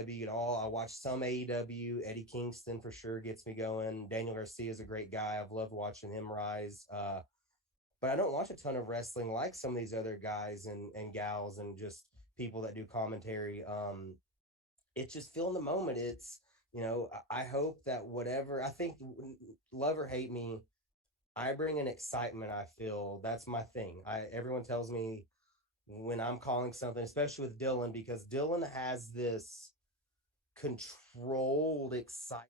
at all. I watch some AEW. Eddie Kingston for sure gets me going. Daniel Garcia is a great guy. I've loved watching him rise. But I don't watch a ton of wrestling like some of these other guys and gals and just people that do commentary. It's just feeling the moment. It's, I hope that whatever, I think, love or hate me, I bring an excitement. I feel that's my thing. Everyone tells me when I'm calling something, especially with Dylan, because Dylan has this controlled excitement.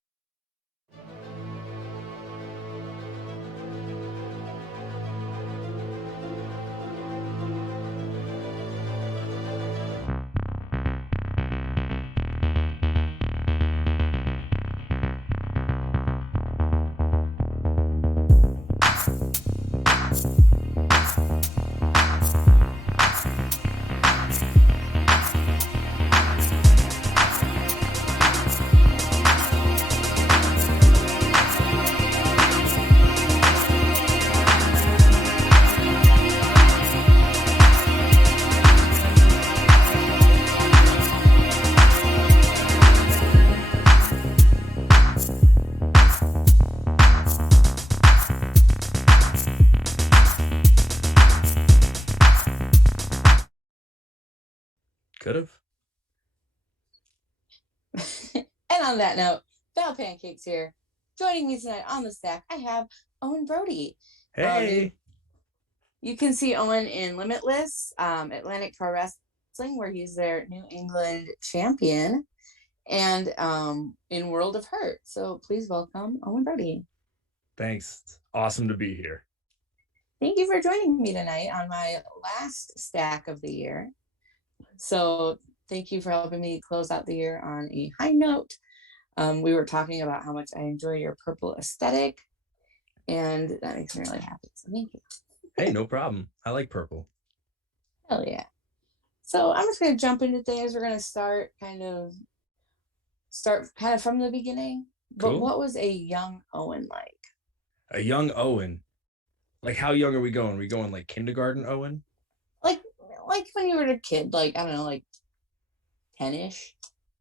Could have. And on that note, Val Pancakes here. Joining me tonight on the stack, I have Owen Brody. Hey. You can see Owen in Limitless, Atlantic Pro Wrestling, where he's their New England champion, and in World of Hurt. So please welcome Owen Brody. Thanks. It's awesome to be here. Thank you for joining me tonight on my last stack of the year. So thank you for helping me close out the year on a high note. We were talking about how much I enjoy your purple aesthetic, and that makes me really happy. So thank you. Hey, no problem. I like purple. Hell yeah. So I'm just going to jump into things. We're going to start kind of from the beginning. But Cool. what was a young Owen like? A young Owen? Like, how young are we going? Are we going like kindergarten Owen? Like when you were a kid, like, I don't know, like 10-ish?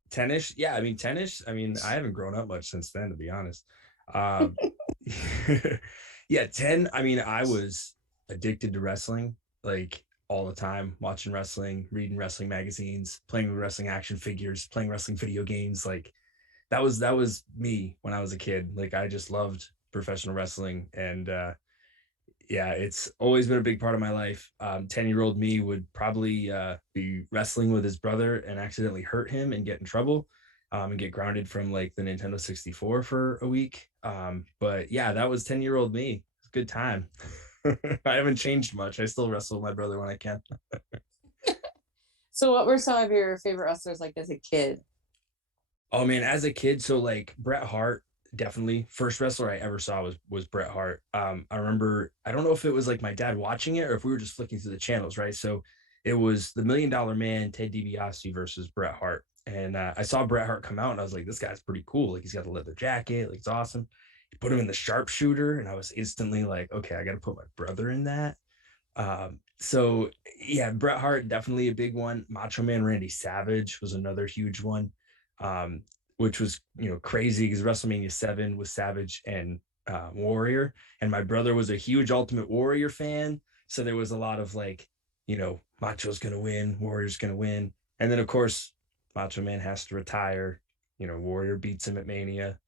10-ish? Yeah, I mean, 10-ish. I mean, I haven't grown up much since then, to be honest. Yeah, 10. I mean, I was addicted to wrestling, like all the time, watching wrestling, reading wrestling magazines, playing with wrestling action figures, playing wrestling video games. Like that was me when I was a kid. Like I just loved professional wrestling, and yeah, it's always been a big part of my life. 10-year-old me would probably be wrestling with his brother and accidentally hurt him and get in trouble, and get grounded from like the Nintendo 64 for a week. But yeah, that was 10-year-old me. It's a good time. I haven't changed much. I still wrestle with my brother when I can. So what were some of your favorite wrestlers like as a kid? Oh man, as a kid, so like Bret Hart, definitely first wrestler I ever saw was Bret Hart. I remember, I don't know if it was like my dad watching it or if we were just flicking through the channels, right? So it was the Million Dollar Man, Ted DiBiase versus Bret Hart, and I saw Bret Hart come out, and I was like, this guy's pretty cool. Like he's got the leather jacket, like it's awesome. He put him in the sharpshooter, and I was instantly like, okay, I got to put my brother in that. So yeah, Bret Hart definitely a big one. Macho Man Randy Savage was another huge one, um, which was crazy because WrestleMania 7 was Savage and Warrior, and my brother was a huge Ultimate Warrior fan. So there was a lot of like, Macho's gonna win, Warrior's gonna win, and then of course Macho Man has to retire. Warrior beats him at Mania,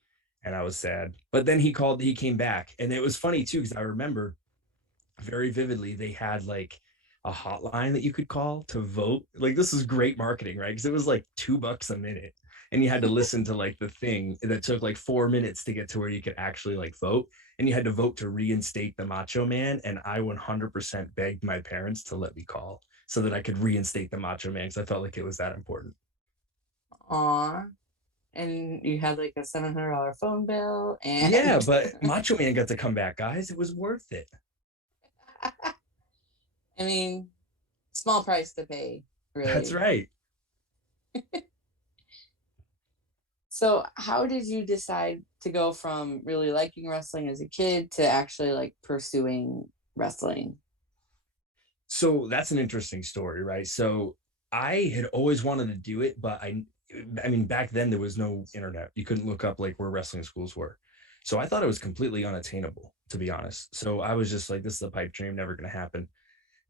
and I was sad. But then he came back, and it was funny too because I remember very vividly they had like a hotline that you could call to vote. Like this is great marketing, right? Because it was like $2 a minute, and you had to listen to like the thing that took like 4 minutes to get to where you could actually like vote, and you had to vote to reinstate the Macho Man. And I 100% begged my parents to let me call so that I could reinstate the Macho Man because I felt like it was that important. Aw. And you had like a $700 phone bill, and Yeah, but Macho Man got to come back, guys. It was worth it. I mean, small price to pay, really. That's right. So how did you decide to go from really liking wrestling as a kid to actually like pursuing wrestling? So that's an interesting story, right? So I had always wanted to do it, but I mean, back then there was no internet. You couldn't look up like where wrestling schools were. So I thought it was completely unattainable, to be honest. So I was just like, this is a pipe dream, never going to happen.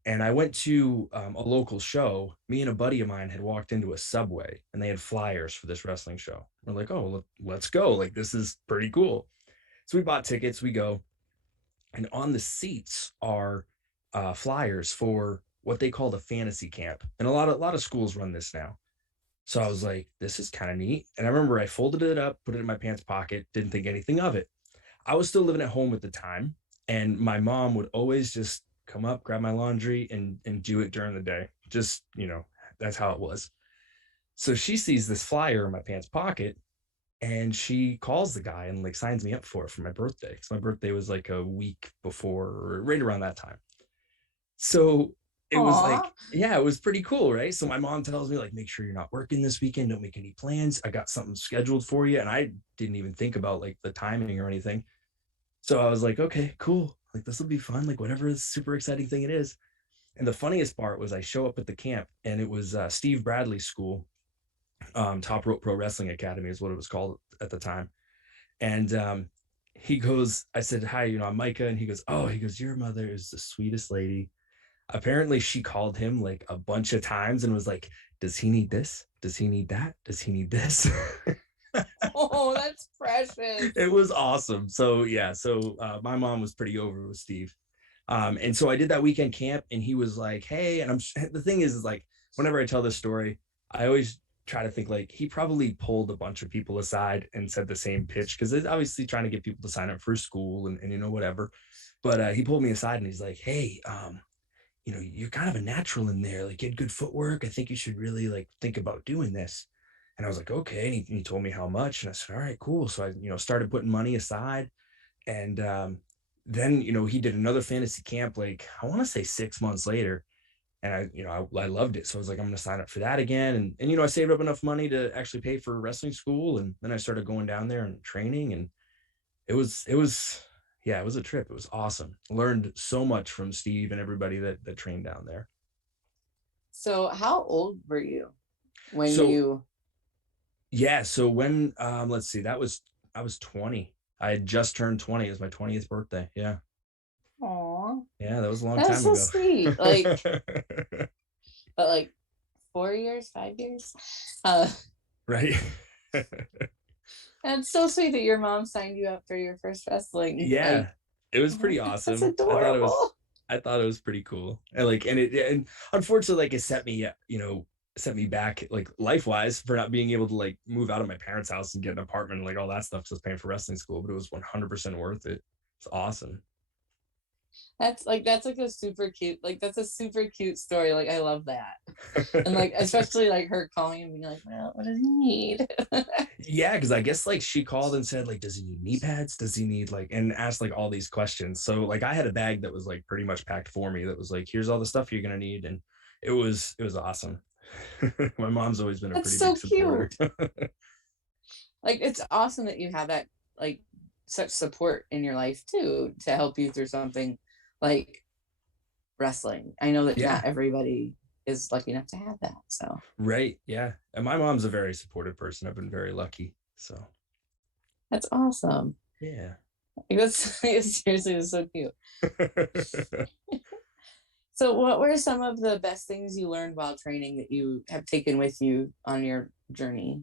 And I went to a local show. Me and a buddy of mine had walked into a Subway and they had flyers for this wrestling show. We're like, oh, let's go. Like, this is pretty cool. So we bought tickets, we go. And on the seats are flyers for what they call the fantasy camp. And a lot of schools run this now. So I was like, this is kind of neat. And I remember I folded it up, put it in my pants pocket, didn't think anything of it. I was still living at home at the time. And my mom would always just come up, grab my laundry and do it during the day. Just, that's how it was. So she sees this flyer in my pants pocket and she calls the guy and like signs me up for it for my birthday. So my birthday was like a week before, or right around that time. So it was like, yeah, it was pretty cool, right? So my mom tells me like, make sure you're not working this weekend. Don't make any plans. I got something scheduled for you. And I didn't even think about like the timing or anything. So I was like, okay, cool. Like this will be fun. Like whatever this super exciting thing it is. And the funniest part was I show up at the camp and it was Steve Bradley's school. Top Rope Pro Wrestling Academy is what it was called at the time. And he goes, I said, hi, I'm Micah. And he goes, your mother is the sweetest lady. Apparently she called him like a bunch of times and was like, does he need this? Does he need that? Does he need this? Oh, that's precious. It was awesome. So yeah, my mom was pretty over with Steve. And so I did that weekend camp and he was like, hey, and the thing is like, whenever I tell this story, I always try to think like he probably pulled a bunch of people aside and said the same pitch because it's obviously trying to get people to sign up for school and whatever. But he pulled me aside and he's like, hey, you're kind of a natural in there. Like you had good footwork. I think you should really like think about doing this. And I was like, okay. And he told me how much. And I said, all right, cool. So I, started putting money aside. And then, he did another fantasy camp, like I want to say 6 months later. And I loved it. So I was like, I'm going to sign up for that again. And I saved up enough money to actually pay for wrestling school. And then I started going down there and training. And it was a trip. It was awesome. Learned so much from Steve and everybody that trained down there. So how old were you when Yeah. So when, let's see, I was 20. I had just turned 20. It was my 20th birthday. Yeah. Aw. Yeah. That was a long That's time so ago. Sweet. Like, but like 4 years, 5 years. Right. That's so sweet that your mom signed you up for your first wrestling. Yeah. Like, it was pretty awesome. That's adorable. I thought it was pretty cool. And unfortunately, like it set me back like life-wise for not being able to like move out of my parents' house and get an apartment and like all that stuff. So I was paying for wrestling school, but it was 100% worth it. It's awesome. That's like a super cute, like that's a super cute story. Like I love that. And like especially like her calling and being like, well, what does he need? Yeah, because I guess like she called and said like, does he need knee pads? Does he need like, and asked like all these questions. So like I had a bag that was like pretty much packed for me that was like, here's all the stuff you're gonna need. And it was awesome. My mom's always been a pretty big supporter. Cute. Like it's awesome that you have that like such support in your life too to help you through something like wrestling. I know that not everybody is lucky enough to have that. So right, yeah. And my mom's a very supportive person. I've been very lucky. So that's awesome. Yeah. That's seriously is so cute. So what were some of the best things you learned while training that you have taken with you on your journey?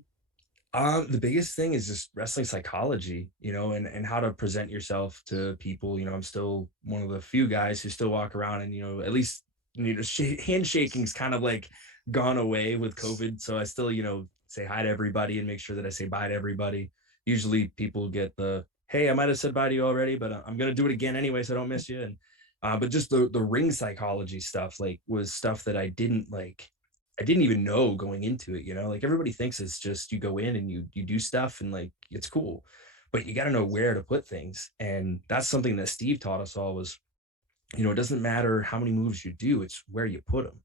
The biggest thing is just wrestling psychology, and how to present yourself to people. I'm still one of the few guys who still walk around and, at least, handshaking's kind of like gone away with COVID. So I still, say hi to everybody and make sure that I say bye to everybody. Usually people get the, hey, I might've said bye to you already, but I'm going to do it again anyway, so I don't miss you. And, but just the ring psychology stuff, like was stuff that I didn't even know going into it, like everybody thinks it's just you go in and you do stuff and like it's cool, but you got to know where to put things. And that's something that Steve taught us all was, it doesn't matter how many moves you do, it's where you put them.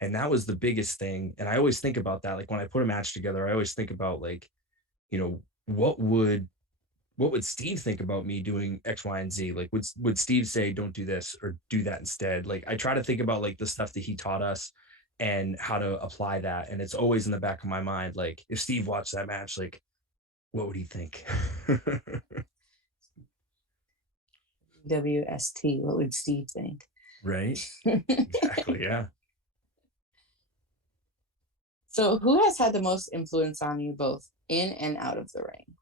And that was the biggest thing. And I always think about that. Like when I put a match together, I always think about like, what would Steve think about me doing X, Y, and Z? Like would Steve say, don't do this or do that instead? Like I try to think about like the stuff that he taught us and how to apply that. And it's always in the back of my mind, like if Steve watched that match, like what would he think? WST, what would Steve think? Right. Exactly. Yeah. So who has had the most influence on you both in and out of the ring?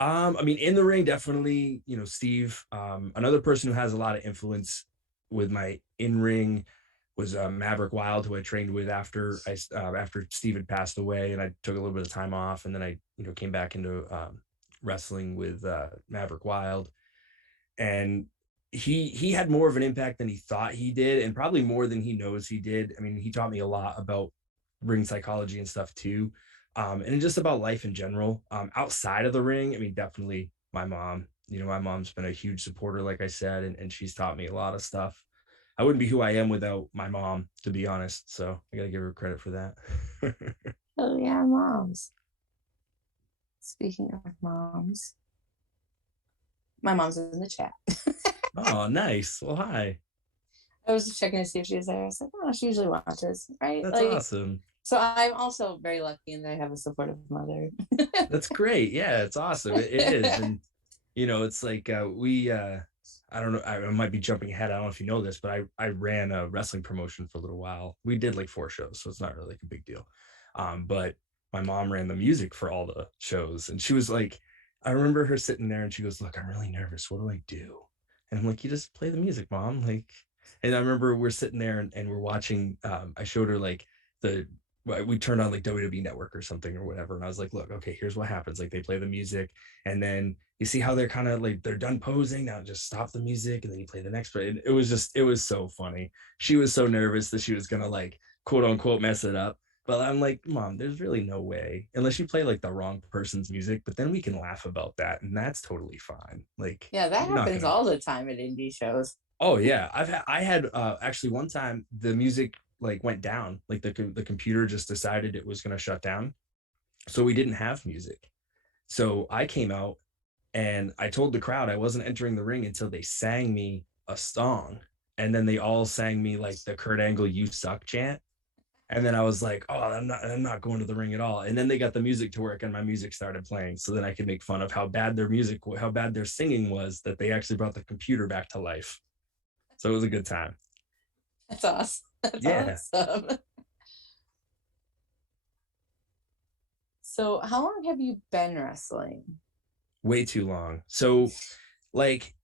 I mean, in the ring, definitely, Steve. Another person who has a lot of influence with my in-ring was Maverick Wild, who I trained with after Steve had passed away, and I took a little bit of time off, and then I came back into wrestling with Maverick Wild, and he had more of an impact than he thought he did, and probably more than he knows he did. I mean, he taught me a lot about ring psychology and stuff too, and just about life in general. Outside of the ring, I mean, definitely my mom. My mom's been a huge supporter, like I said, and she's taught me a lot of stuff. I wouldn't be who I am without my mom, to be honest. So I gotta give her credit for that. Oh yeah, moms. Speaking of moms, my mom's in the chat. Oh, nice. Well, hi. I was just checking to see if she was there. I was like, oh, she usually watches, right? That's awesome. So I'm also very lucky in that I have a supportive mother. That's great. Yeah, it's awesome. It is. And, it's like I don't know, I might be jumping ahead. I don't know if you know this, but I ran a wrestling promotion for a little while. We did like 4 shows, so it's not really like a big deal. But my mom ran the music for all the shows. And she was like, I remember her sitting there and she goes, look, I'm really nervous. What do I do? And I'm like, you just play the music, mom. Like, and I remember we're sitting there and we're watching, I showed her like we turned on like WWE Network or something or whatever. And I was like, look, okay, here's what happens. Like they play the music and then you see how they're kind of like, they're done posing. Now just stop the music. And then you play the next one. It was so funny. She was so nervous that she was going to like, quote unquote, mess it up. But I'm like, mom, there's really no way unless you play like the wrong person's music, but then we can laugh about that. And that's totally fine. Like, yeah, that happens all the time at indie shows. Oh yeah. I had actually one time the music like went down, like the computer just decided it was going to shut down. So we didn't have music. So I came out and I told the crowd I wasn't entering the ring until they sang me a song. And then they all sang me like the Kurt Angle "You Suck" chant. And then I was like, oh, I'm not going to the ring at all. And then they got the music to work and my music started playing. So then I could make fun of how bad their singing was, that they actually brought the computer back to life. So it was a good time. That's awesome. That's awesome. So how long have you been wrestling? Way too long. So like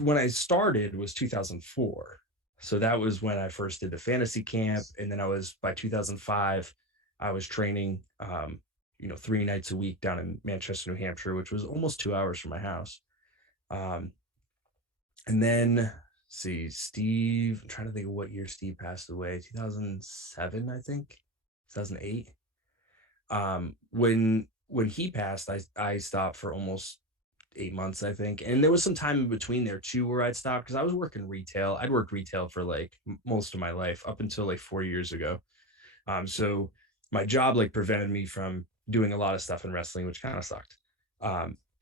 when I started was 2004. So that was when I first did the fantasy camp. And then by 2005, I was training, 3 nights a week down in Manchester, New Hampshire, which was almost 2 hours from my house. And then Steve, I'm trying to think of what year Steve passed away. 2007, I think, 2008. When he passed, I stopped for almost 8 months, I think. And there was some time in between there too where I'd stopped because I was working retail. I'd worked retail for like most of my life up until like 4 years ago. So my job like prevented me from doing a lot of stuff in wrestling, which kind of sucked.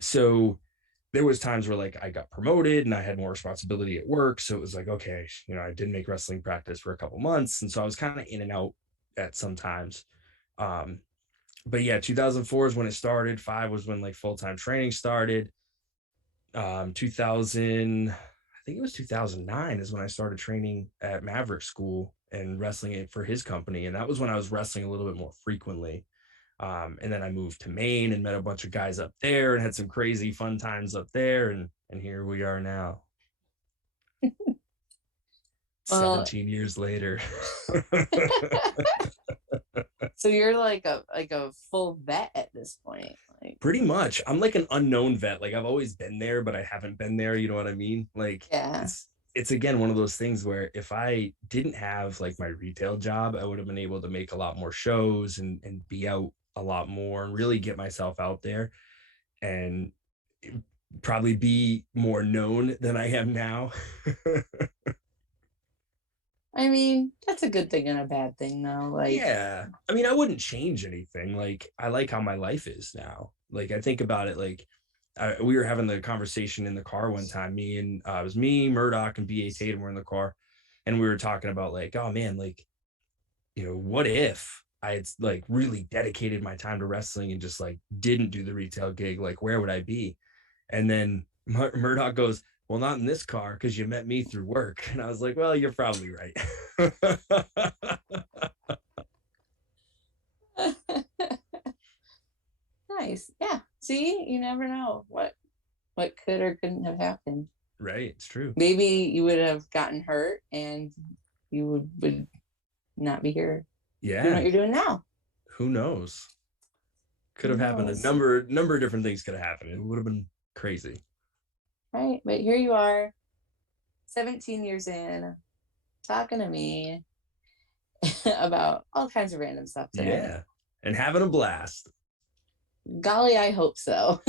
So there was times where like I got promoted and I had more responsibility at work. So it was like, okay, I didn't make wrestling practice for a couple months. And so I was kind of in and out at some times. But yeah, 2004 is when it started. 5 was when like full-time training started. 2000, I think it was 2009 is when I started training at Maverick School and wrestling it for his company. And that was when I was wrestling a little bit more frequently. And then I moved to Maine and met a bunch of guys up there and had some crazy fun times up there. And here we are now. 17 years later. So you're like a full vet at this point. Like, pretty much. I'm like an unknown vet. Like I've always been there, but I haven't been there. You know what I mean? Like, yeah. It's again one of those things where if I didn't have like my retail job, I would have been able to make a lot more shows and be out a lot more and really get myself out there and probably be more known than I am now. I mean, that's a good thing and a bad thing though. Like, yeah, I mean, I wouldn't change anything. Like, I like how my life is now. Like, I think about it, like, we were having the conversation in the car one time. It was me, Murdoch, and B.A. Tatum were in the car. And we were talking about like, oh man, like what if I had like really dedicated my time to wrestling and just like didn't do the retail gig? Like, where would I be? And then Murdoch goes, well, not in this car because you met me through work. And I was like, well, you're probably right. Nice. Yeah. See, you never know what could or couldn't have happened. Right. It's true. Maybe you would have gotten hurt and you would not be here doing what you're doing now. Who knows? Could have happened. A number of different things could have happened. It would have been crazy. Right. But here you are, 17 years in, talking to me about all kinds of random stuff tonight. Yeah. And having a blast. Golly, I hope so.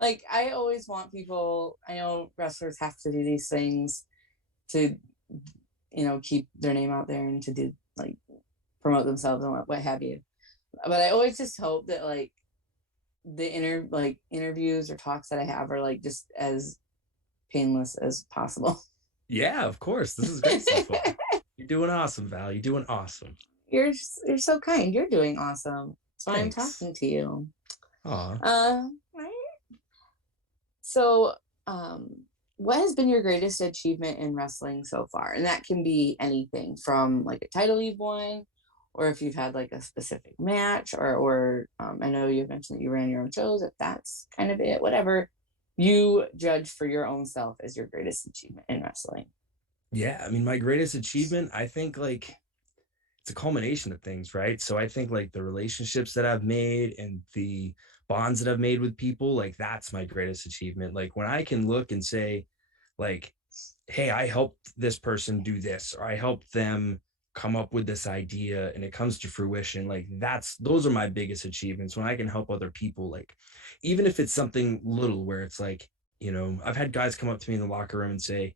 Like, I always want people, I know wrestlers have to do these things to, keep their name out there and to do, like, promote themselves and what have you. But I always just hope that, like, the interviews or talks that I have are, like, just as painless as possible. Yeah, of course. This is great so far. You're doing awesome, Val. You're doing awesome. You're so kind. You're doing awesome. So I'm talking to you. Aw. Right. So, what has been your greatest achievement in wrestling so far? And that can be anything from like a title you've won, or if you've had like a specific match, or I know you mentioned that you ran your own shows. If that's kind of it, whatever you judge for your own self as your greatest achievement in wrestling. Yeah, I mean, my greatest achievement, I think, like, it's a culmination of things, right? So I think like the relationships that I've made and the bonds that I've made with people, like that's my greatest achievement. Like when I can look and say, like, hey, I helped this person do this, or I helped them come up with this idea and it comes to fruition. Like those are my biggest achievements, when I can help other people. Like, even if it's something little where it's like, I've had guys come up to me in the locker room and say,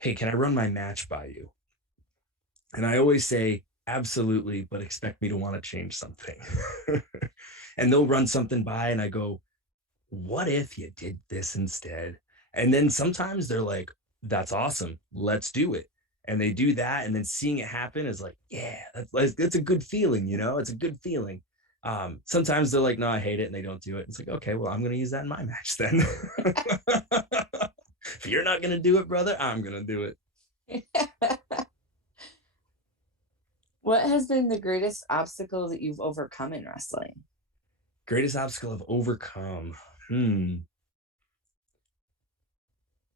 hey, can I run my match by you? And I always say, absolutely, but expect me to want to change something. And they'll run something by and I go, what if you did this instead? And then sometimes they're like, that's awesome, let's do it. And they do that. And then seeing it happen is like, yeah, that's a good feeling. It's a good feeling. Sometimes they're like, no, I hate it. And they don't do it. It's like, okay, well, I'm going to use that in my match then. If you're not going to do it, brother, I'm going to do it. What has been the greatest obstacle that you've overcome in wrestling? Greatest obstacle I've overcome.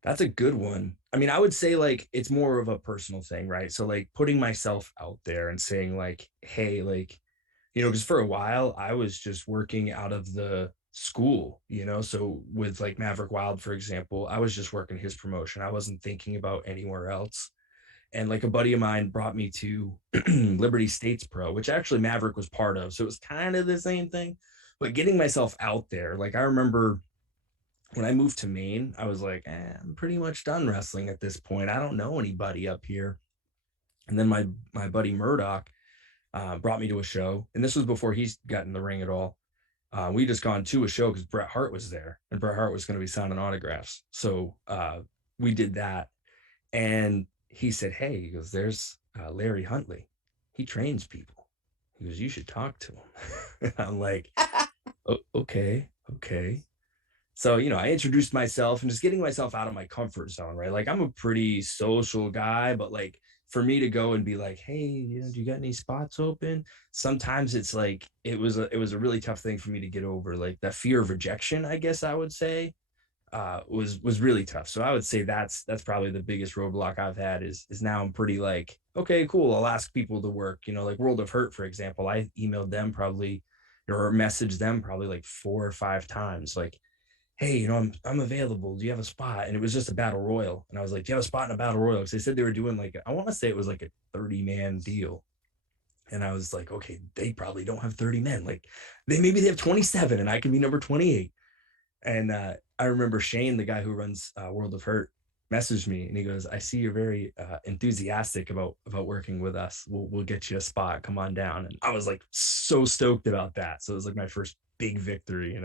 That's a good one. I mean, I would say like it's more of a personal thing, right? So like putting myself out there and saying like, hey, like, because for a while I was just working out of the school, so with like Maverick Wild, for example, I was just working his promotion. I wasn't thinking about anywhere else. And like a buddy of mine brought me to Liberty States Pro, which actually Maverick was part of. So it was kind of the same thing, but getting myself out there. Like I remember when I moved to Maine, I was like, I'm pretty much done wrestling at this point. I don't know anybody up here. And then my buddy Murdoch brought me to a show. And this was before he's got in the ring at all. We just gone to a show because Bret Hart was there and Bret Hart was going to be signing autographs. So we did that. And he said, hey, he goes, there's Larry Huntley. He trains people. He goes, you should talk to him. I'm like, oh, okay. So, I introduced myself and just getting myself out of my comfort zone, right? Like I'm a pretty social guy, but like for me to go and be like, hey, do you got any spots open? Sometimes it's like, it was a really tough thing for me to get over. Like that fear of rejection, I guess I would say. Was really tough. So I would say that's probably the biggest roadblock I've had is now I'm pretty like, okay, cool. I'll ask people to work, like World of Hurt, for example. I emailed them probably or messaged them probably like 4 or 5 times. Like, hey, I'm available. Do you have a spot? And it was just a battle royal. And I was like, do you have a spot in a battle royal? Because they said they were doing like, I want to say it was like a 30-man deal. And I was like, okay, they probably don't have 30 men. Like maybe they have 27 and I can be number 28. And I remember Shane, the guy who runs World of Hurt, messaged me and he goes, I see you're very enthusiastic about working with us. We'll get you a spot. Come on down. And I was like so stoked about that. So it was like my first big victory,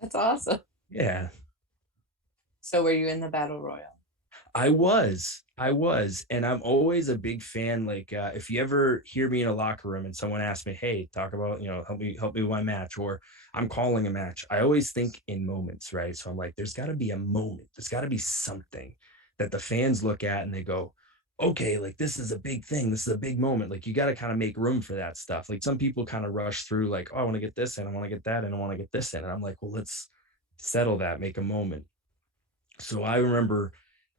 That's awesome. Yeah. So were you in the battle royal? I was, and I'm always a big fan. Like, if you ever hear me in a locker room and someone asks me, "Hey, talk about, help me with my match," or I'm calling a match, I always think in moments, right? So I'm like, there's got to be a moment, there's got to be something that the fans look at and they go, okay, like this is a big thing, this is a big moment. Like you got to kind of make room for that stuff. Like some people kind of rush through, like, oh, I want to get this in, I want to get that, and I want to get this in, and I'm like, well, let's settle that, make a moment. So I remember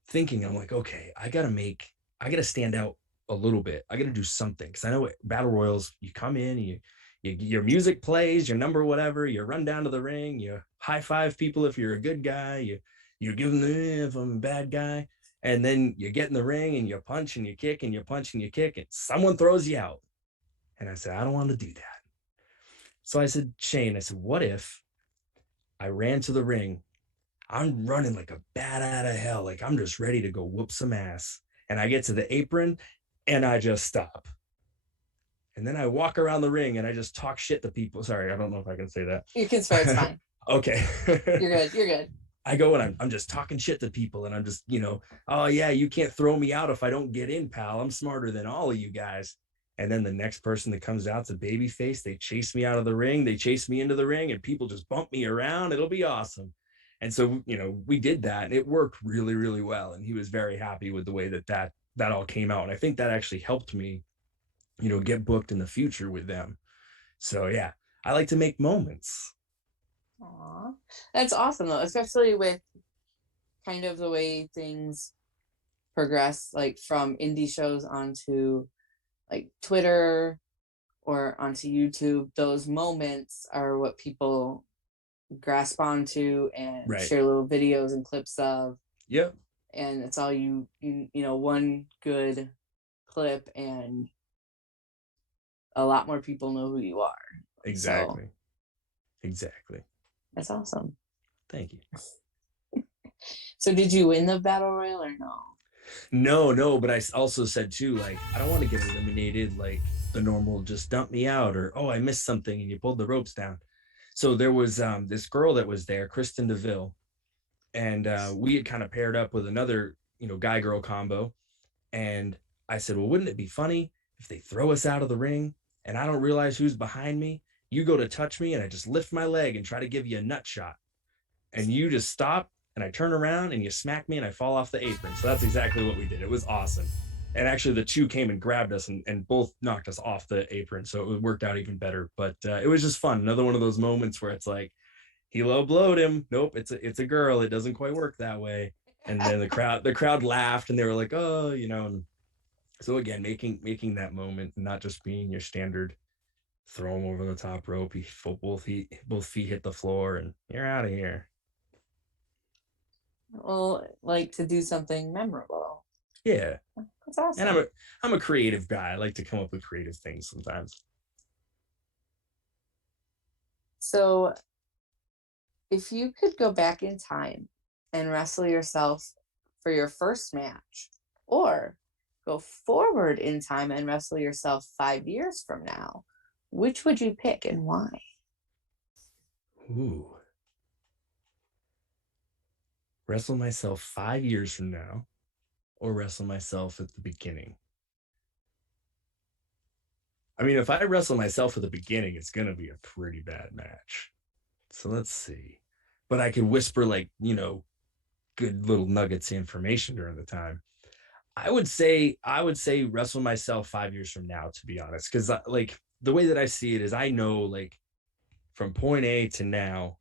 thinking, I'm like, okay, I gotta stand out a little bit. I gotta do something. Cause I know battle royals, you come in, your music plays, your number, whatever, you run down to the ring, you high five people if you're a good guy, you give them the if I'm a bad guy. And then you get in the ring and you punch and you kick and you punch and you kick, and someone throws you out. And I said, I don't want to do that. So I said, Shane, I said, what if I ran to the ring? I'm running like a bat out of hell. Like I'm just ready to go whoop some ass. And I get to the apron and I just stop. And then I walk around the ring and I just talk shit to people. Sorry, I don't know if I can say that. You can swear, it's fine. Okay. You're good. I go and I'm just talking shit to people, and I'm just, oh yeah, you can't throw me out if I don't get in, pal. I'm smarter than all of you guys. And then the next person that comes out's a baby face. They chase me out of the ring. They chase me into the ring, and people just bump me around. It'll be awesome. And so, we did that, and it worked really, really well. And he was very happy with the way that all came out. And I think that actually helped me, get booked in the future with them. So yeah, I like to make moments. Aw, that's awesome though, especially with kind of the way things progress, like from indie shows onto like Twitter or onto YouTube. Those moments are what people grasp onto and Right. share little videos and clips of. Yep. And it's all you one good clip and a lot more people know who you are. Exactly. Exactly. That's awesome. Thank you. So did you win the battle royal or no? No, but I also said too, like, I don't want to get eliminated like the normal just dump me out, or, oh, I missed something and you pulled the ropes down. So there was this girl that was there, Kristen DeVille, and we had kind of paired up with another, guy girl combo. And I said, well, wouldn't it be funny if they throw us out of the ring and I don't realize who's behind me? You go to touch me and I just lift my leg and try to give you a nut shot, and you just stop and I turn around and you smack me and I fall off the apron. So that's exactly what we did. It was awesome. And actually the two came and grabbed us and both knocked us off the apron. So it worked out even better, but it was just fun. Another one of those moments where it's like, he low blowed him. Nope. It's a girl. It doesn't quite work that way. And then the crowd laughed and they were like, oh, and so again, making that moment, not just being your standard throw him over the top rope. Both feet hit the floor and you're out of here. Well, like to do something memorable. Yeah. That's awesome. And I'm a creative guy. I like to come up with creative things sometimes. So if you could go back in time and wrestle yourself for your first match, or go forward in time and wrestle yourself 5 years from now, which would you pick and why? Ooh. Wrestle myself 5 years from now, or wrestle myself at the beginning? I mean, if I wrestle myself at the beginning, it's going to be a pretty bad match. So let's see. But I could whisper, like, good little nuggets of information during the time. I would say wrestle myself 5 years from now, to be honest, because like the way that I see it is, I know, like, from point A to now,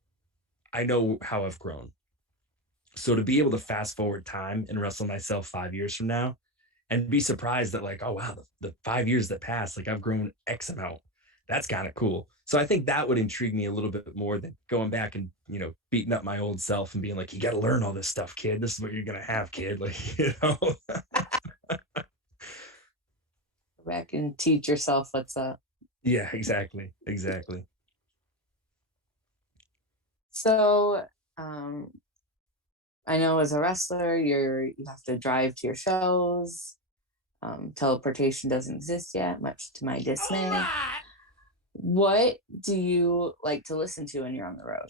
I know how I've grown. So to be able to fast forward time and wrestle myself 5 years from now and be surprised that, like, oh wow, the 5 years that passed, like I've grown X amount, that's kind of cool. So I think that would intrigue me a little bit more than going back and, beating up my old self and being like, you got to learn all this stuff, kid. This is what you're going to have, kid. Like, Go back and teach yourself what's up. Yeah, exactly. So, I know as a wrestler, you have to drive to your shows. Teleportation doesn't exist yet, much to my dismay. What do you like to listen to when you're on the road?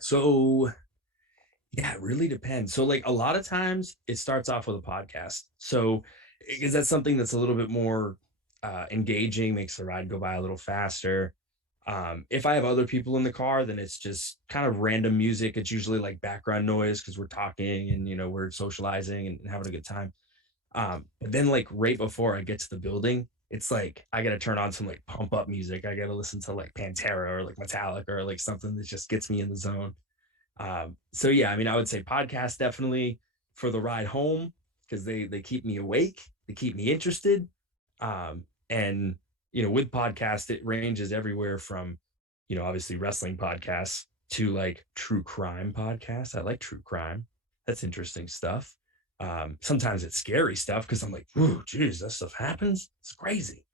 So Yeah, it really depends. So like a lot of times it starts off with a podcast. So because that's something that's a little bit more engaging, makes the ride go by a little faster. If I have other people in the car, then it's just kind of random music. It's usually like background noise because we're talking and we're socializing and having a good time. But then like right before I get to the building, it's like I gotta turn on some like pump up music. I gotta listen to like Pantera or like Metallica or like something that just gets me in the zone. So yeah, I mean, I would say podcasts definitely for the ride home because they keep me awake, they keep me interested. And with podcast, it ranges everywhere from, obviously wrestling podcasts to like true crime podcasts. I like true crime. That's interesting stuff. Sometimes it's scary stuff because I'm like, "Ooh, geez, that stuff happens. It's crazy."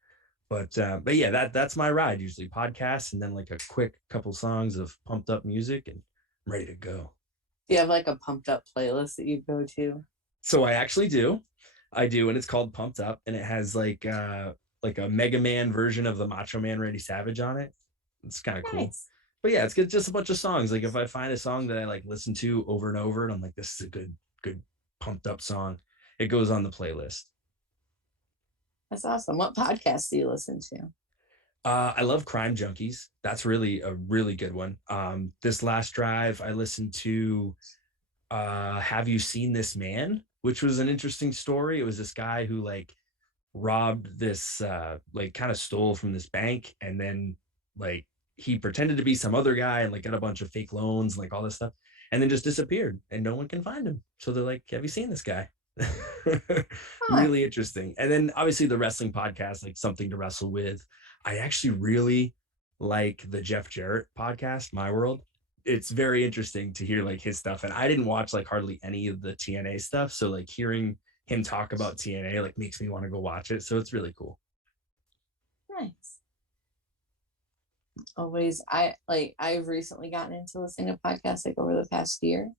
But yeah, that's my ride usually podcasts and then like a quick couple songs of pumped up music and I'm ready to go. Do you have like a pumped up playlist that you go to? So I actually do. I do, and it's called Pumped Up, and it has like a Mega Man version of the Macho Man Randy Savage on it. It's kind of cool. Nice. But yeah, it's good, just a bunch of songs. Like if I find a song that I like listen to over and over, and I'm like, this is a good pumped up song, it goes on the playlist. That's awesome. What podcast do you listen to? I love Crime Junkies. That's really a really good one. This last drive, I listened to Have You Seen This Man, which was an interesting story. It was this guy who like robbed this like kind of stole from this bank and then like he pretended to be some other guy and like got a bunch of fake loans and like all this stuff and then just disappeared and no one can find him. So they're like, have you seen this guy? Huh. Really interesting. And then obviously the wrestling podcast, like Something to Wrestle With. I actually really like the Jeff Jarrett podcast, My World. It's very interesting to hear like his stuff. And I didn't watch like hardly any of the TNA stuff. So like hearing him talk about TNA like makes me want to go watch it. So it's really cool. Nice. Always, I've recently gotten into listening to podcasts like over the past year.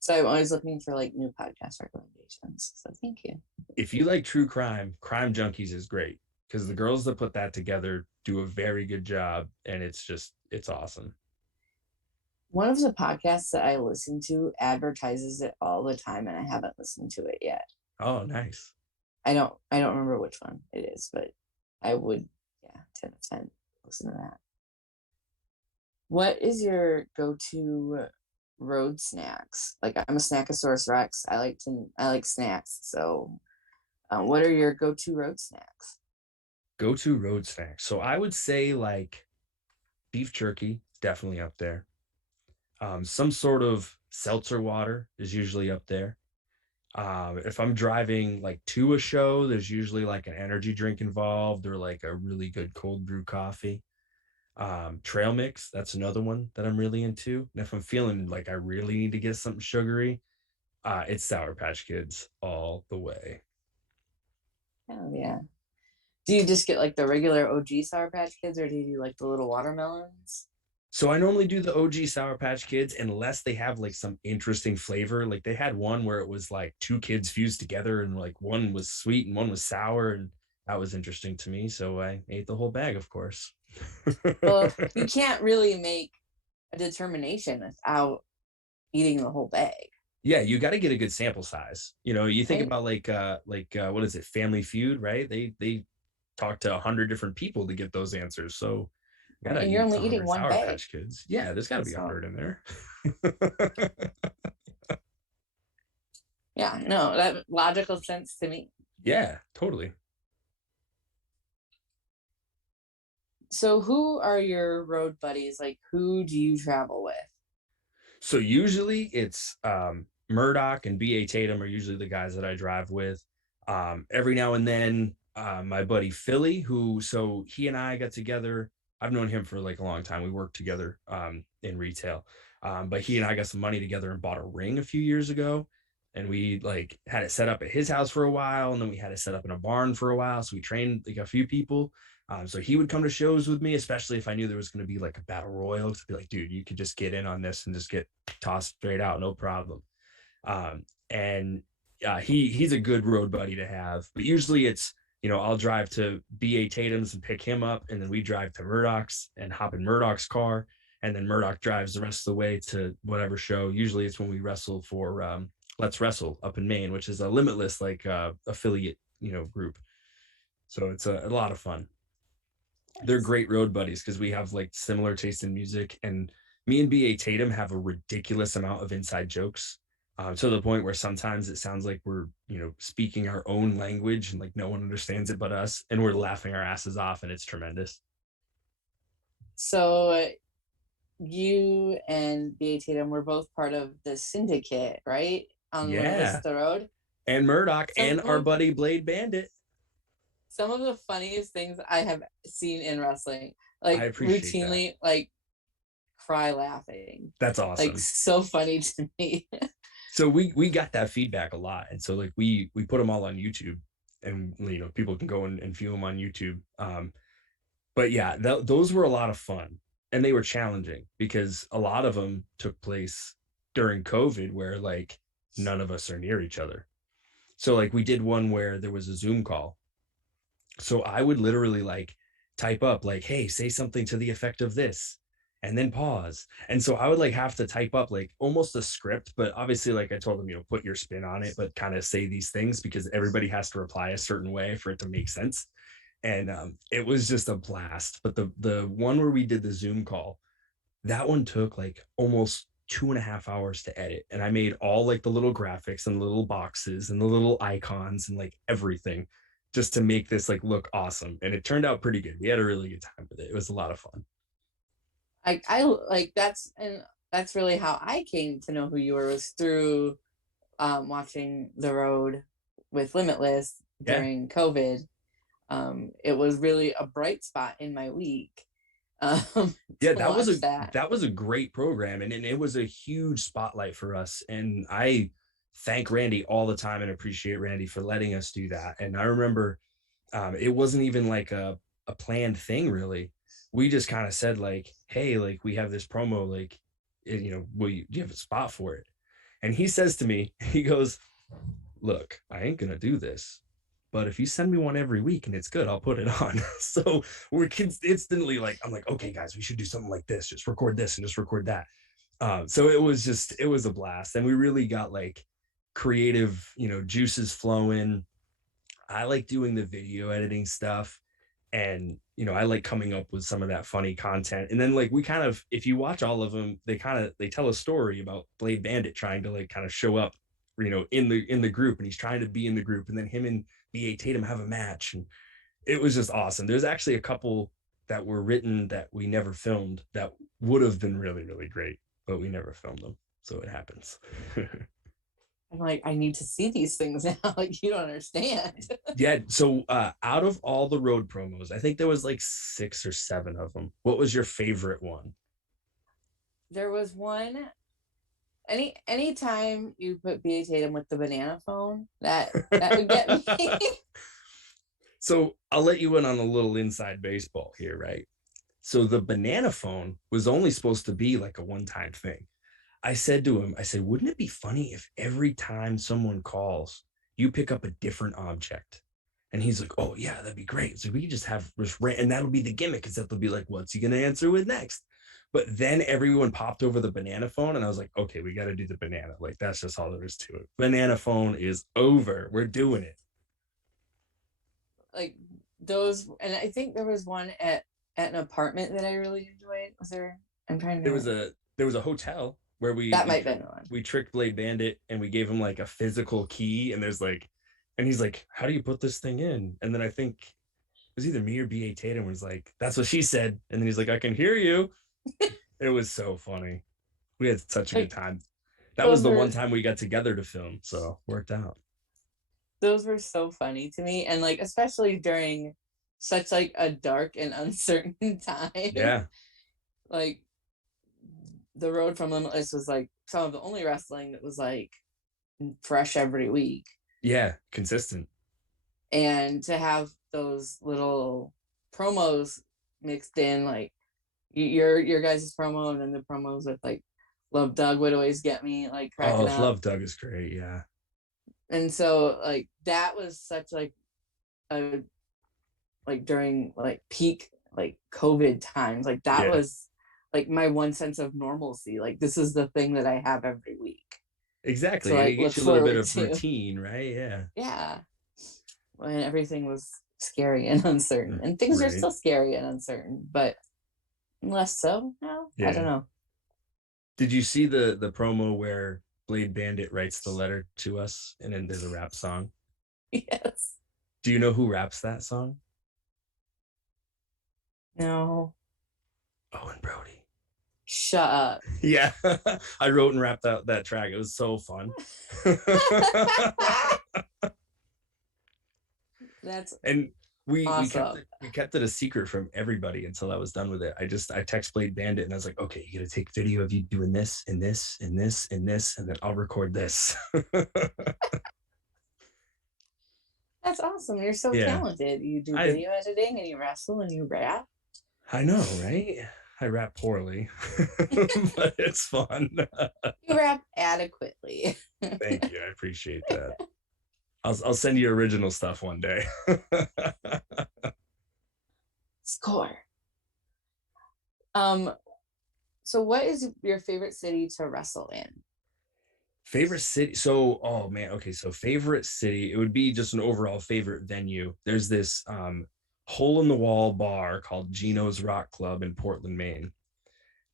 So I'm always looking for like new podcast recommendations. So thank you. If you like true crime, Crime Junkies is great because the girls that put that together do a very good job and it's awesome. One of the podcasts that I listen to advertises it all the time and I haven't listened to it yet. Oh, nice. I don't remember which one it is, but I would 10 of 10 listen to that. What is your go-to road snacks? Like I'm a Snackosaurus Rex. I like snacks. So what are your go-to road snacks? Go-to road snacks. So I would say like beef jerky is definitely up there. Some sort of seltzer water is usually up there. If I'm driving like to a show, there's usually like an energy drink involved or like a really good cold brew coffee. Trail mix, that's another one that I'm really into. And if I'm feeling like I really need to get something sugary, it's Sour Patch Kids all the way. Hell yeah. Do you just get like the regular OG Sour Patch Kids or do you do like the little watermelons? So I normally do the OG Sour Patch Kids unless they have like some interesting flavor. Like they had one where it was like two kids fused together and like one was sweet and one was sour. And that was interesting to me. So I ate the whole bag, of course. Well, you can't really make a determination without eating the whole bag. Yeah, you got to get a good sample size. You think Right? about like what is it, Family Feud, right? They talk to 100 different people to get those answers. So you gotta And you're eat only eating 100 one Sour bag. Patch Kids. Yeah, there's got to be So 100 in there. yeah, no, that logical sense to me. Yeah, totally. So who are your road buddies? Like who do you travel with? So usually it's Murdoch and B.A. Tatum are usually the guys that I drive with. Every now and then, my buddy Philly, so he and I got together. I've known him for like a long time. We worked together in retail. But he and I got some money together and bought a ring a few years ago. And we like had it set up at his house for a while. And then we had it set up in a barn for a while. So we trained like a few people. So he would come to shows with me, especially if I knew there was going to be like a battle royal to be like, dude, you could just get in on this and just get tossed straight out, no problem. And he's a good road buddy to have. But usually it's, I'll drive to B.A. Tatum's and pick him up, and then we drive to Murdoch's and hop in Murdoch's car. And then Murdoch drives the rest of the way to whatever show. Usually it's when we wrestle for Let's Wrestle up in Maine, which is a Limitless like affiliate, group. So it's a lot of fun. They're great road buddies because we have like similar taste in music, and me and B.A. Tatum have a ridiculous amount of inside jokes, to the point where sometimes it sounds like we're speaking our own language and like no one understands it but us, and we're laughing our asses off, and it's tremendous. So you and B.A. Tatum were both part of the syndicate, right? On Yeah. the road. And Murdoch and our buddy Blade Bandit. Some of the funniest things I have seen in wrestling, like routinely, that. like cry laughing. That's awesome. Like so funny to me. So we got that feedback a lot, and so like we put them all on YouTube, and people can go and view them on YouTube. But yeah, those were a lot of fun, and they were challenging because a lot of them took place during COVID, where like none of us are near each other. So like we did one where there was a Zoom call. So I would literally like type up like, hey, say something to the effect of this, and then pause. And so I would like have to type up like almost a script, but obviously like I told them, put your spin on it, but kind of say these things because everybody has to reply a certain way for it to make sense. And it was just a blast. But the one where we did the Zoom call, that one took like almost 2.5 hours to edit. And I made all like the little graphics and the little boxes and the little icons and like everything just to make this like look awesome. And it turned out pretty good. We had a really good time with it. It was a lot of fun. I like that's really how I came to know who you were, was through watching The Road with Limitless during COVID. It was really a bright spot in my week. That was a great program, and it was a huge spotlight for us. And I thank Randy all the time and appreciate Randy for letting us do that. And I remember it wasn't even like a planned thing, really. We just kind of said like, hey, like we have this promo, like, do you have a spot for it? And he says to me, he goes, look, I ain't gonna do this, but if you send me one every week and it's good, I'll put it on. So we're instantly like, I'm like, okay, guys, we should do something like this. Just record this and just record that. So it was a blast. And we really got like creative, juices flowing. I like doing the video editing stuff. And, I like coming up with some of that funny content. And then like we kind of, if you watch all of them, they tell a story about Blade Bandit trying to like kind of show up, in the group, and he's trying to be in the group. And then him and B.A. Tatum have a match, and it was just awesome. There's actually a couple that were written that we never filmed that would have been really, really great, but we never filmed them. So it happens. I'm like, I need to see these things now. Like, you don't understand. Yeah. So out of all the road promos, I think there was like 6 or 7 of them. What was your favorite one? There was one. Anytime you put B.A. Tatum with the banana phone, that would get me. So I'll let you in on a little inside baseball here, right? So the banana phone was only supposed to be like a one-time thing. I said to him, wouldn't it be funny if every time someone calls, you pick up a different object? And he's like, oh yeah, that'd be great. So we could just have, and that'll be the gimmick, because that'll be like, what's he going to answer with next? But then everyone popped over the banana phone, and I was like, okay, we got to do the banana. Like, that's just all there is to it. Banana phone is over. We're doing it. Like those, and I think there was one at an apartment that I really enjoyed. Was there? I'm trying to. There was a hotel where we tricked Blade Bandit, and we gave him like a physical key, and he's like, how do you put this thing in? And then I think it was either me or B.A. Tatum was like, that's what she said. And then he's like, I can hear you. It was so funny. We had such a good time. That was the one time we got together to film, so worked out. Those were so funny to me, and like especially during such like a dark and uncertain time. Yeah. Like the road from Limitless was like some of the only wrestling that was like fresh every week. Yeah, consistent. And to have those little promos mixed in, like your guys' promo, and then the promos with like Love Doug would always get me like cracking up. Love Doug is great, yeah. And so like that was such like a like during like peak like COVID times, like that was like my one sense of normalcy. Like this is the thing that I have every week. Exactly. So And like it look gets you a little bit forward of to. routine, right? Yeah. Yeah. When everything was scary and uncertain. And things are Right. still scary and uncertain, but less so now. I don't Yeah. know. Did you see the promo where Blade Bandit writes the letter to us and then there's a rap song? Yes. Do you know who raps that song? No. Owen Brody. Shut up. Yeah. I wrote and rapped out that track. It was so fun. That's And we awesome. kept it a secret from everybody until I was done with it. I text Blade Bandit and I was like, okay, you gotta take video of you doing this and this and this and this, and then I'll record this. That's awesome. You're so Yeah. talented. You do I video editing and you wrestle and you rap. I know, right? I rap poorly, but it's fun. You rap adequately. Thank you. I appreciate that. I'll send you original stuff one day. Score. So what is your favorite city to wrestle in? Favorite city. So, oh man. Okay. So favorite city, it would be just an overall favorite venue. There's this hole in the wall bar called Gino's Rock Club in Portland, Maine.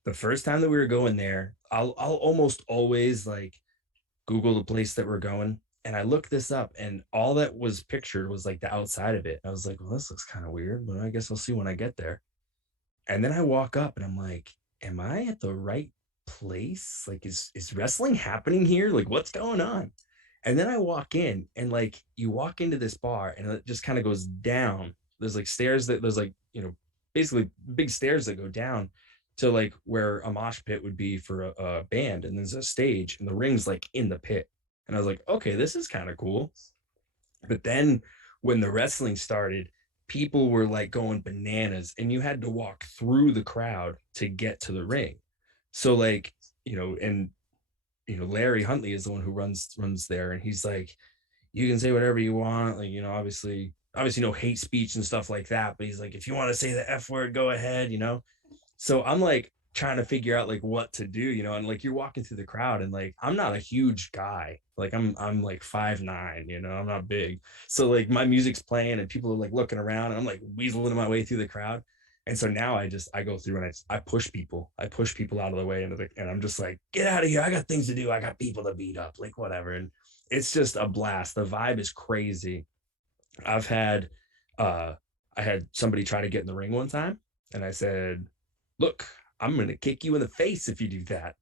The first time that we were going there, I'll almost always like Google the place that we're going. And I looked this up and all that was pictured was like the outside of it. I was like, well, this looks kind of weird, but I guess I'll see when I get there. And then I walk up and I'm like, am I at the right place? Like, is wrestling happening here? Like, what's going on? And then I walk in and like you walk into this bar and it just kind of goes down. There's like stairs that there's like, basically big stairs that go down to like where a mosh pit would be for a band. And there's a stage and the ring's like in the pit. And I was like, okay, this is kind of cool. But then when the wrestling started, people were like going bananas and you had to walk through the crowd to get to the ring. So like, Larry Huntley is the one who runs there. And he's like, you can say whatever you want. Like, obviously no hate speech and stuff like that. But he's like, if you want to say the F word, go ahead. So I'm like trying to figure out like what to do, and like you're walking through the crowd and like I'm not a huge guy. Like I'm like 5'9", I'm not big. So like my music's playing and people are like looking around and I'm like weaseling my way through the crowd. And so now I go through and I push people. I push people out of the way and I'm just like, get out of here. I got things to do. I got people to beat up, like whatever. And it's just a blast. The vibe is crazy. I've had I had somebody try to get in the ring one time and I said, look, I'm going to kick you in the face if you do that.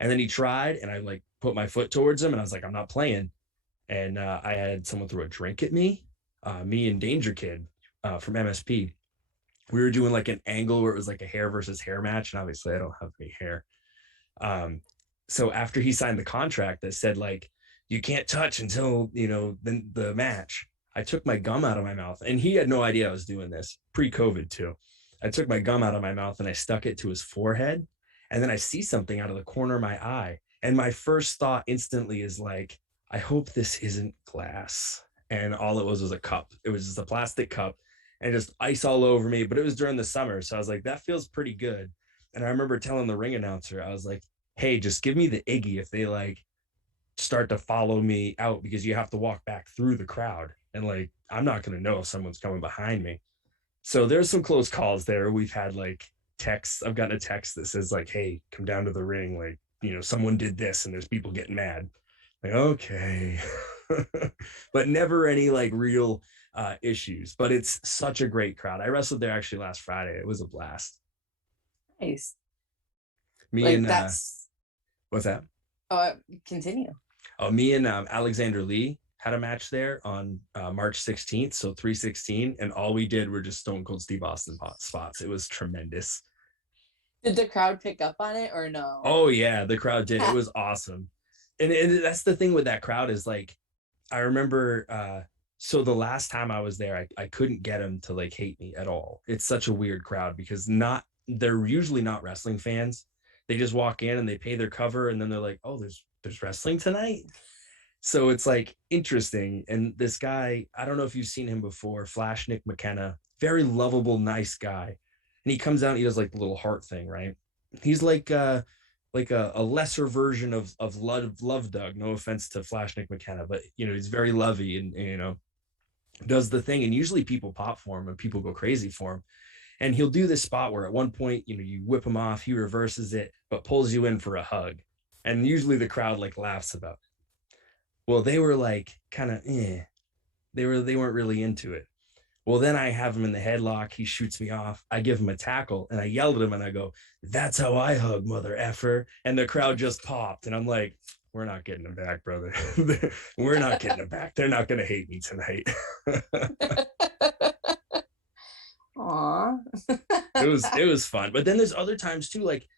And then he tried and I like put my foot towards him and I was like, I'm not playing. And I had someone throw a drink at me, me and Danger Kid from MSP. We were doing like an angle where it was like a hair versus hair match. And obviously I don't have any hair. So after he signed the contract that said like, you can't touch until, the match, I took my gum out of my mouth and he had no idea I was doing this pre-COVID too. I took my gum out of my mouth and I stuck it to his forehead. And then I see something out of the corner of my eye. And my first thought instantly is like, I hope this isn't glass. And all it was a cup. It was just a plastic cup and just ice all over me. But it was during the summer. So I was like, that feels pretty good. And I remember telling the ring announcer, I was like, hey, just give me the Iggy if they like start to follow me out because you have to walk back through the crowd. And like, I'm not going to know if someone's coming behind me. So there's some close calls there. We've had like texts. I've gotten a text that says like, hey, come down to the ring. Like, someone did this and there's people getting mad. Like, okay. But never any like real issues. But it's such a great crowd. I wrestled there actually last Friday. It was a blast. Nice. Me like and that's what's that? Continue. Oh, me and Alexander Lee had a match there on March 16th, so 316, and all we did were just Stone Cold Steve Austin spots. It was tremendous. Did the crowd pick up on it or no? Oh yeah, the crowd did. It was awesome. And that's the thing with that crowd is like, I remember, so the last time I was there, I couldn't get them to like hate me at all. It's such a weird crowd because they're usually not wrestling fans. They just walk in and they pay their cover and then they're like, oh, there's wrestling tonight. So it's like interesting. And this guy, I don't know if you've seen him before, Flash Nick McKenna, very lovable, nice guy. And he comes out and he does like the little heart thing, right? he's like a lesser version of Love Doug. No offense to Flash Nick McKenna, but he's very lovey and does the thing. And usually people pop for him and people go crazy for him. And he'll do this spot where at one point, you whip him off, he reverses it, but pulls you in for a hug. And usually the crowd like laughs about it. Well, they were like kind of they weren't really into it. Well, then I have him in the headlock. He shoots me off. I give him a tackle and I yell at him and I go, "That's how I hug, mother effer." And the crowd just popped. And I'm like, we're not getting him back, brother. We're not getting him back. They're not going to hate me tonight. Aw. It was fun. But then there's other times too. Like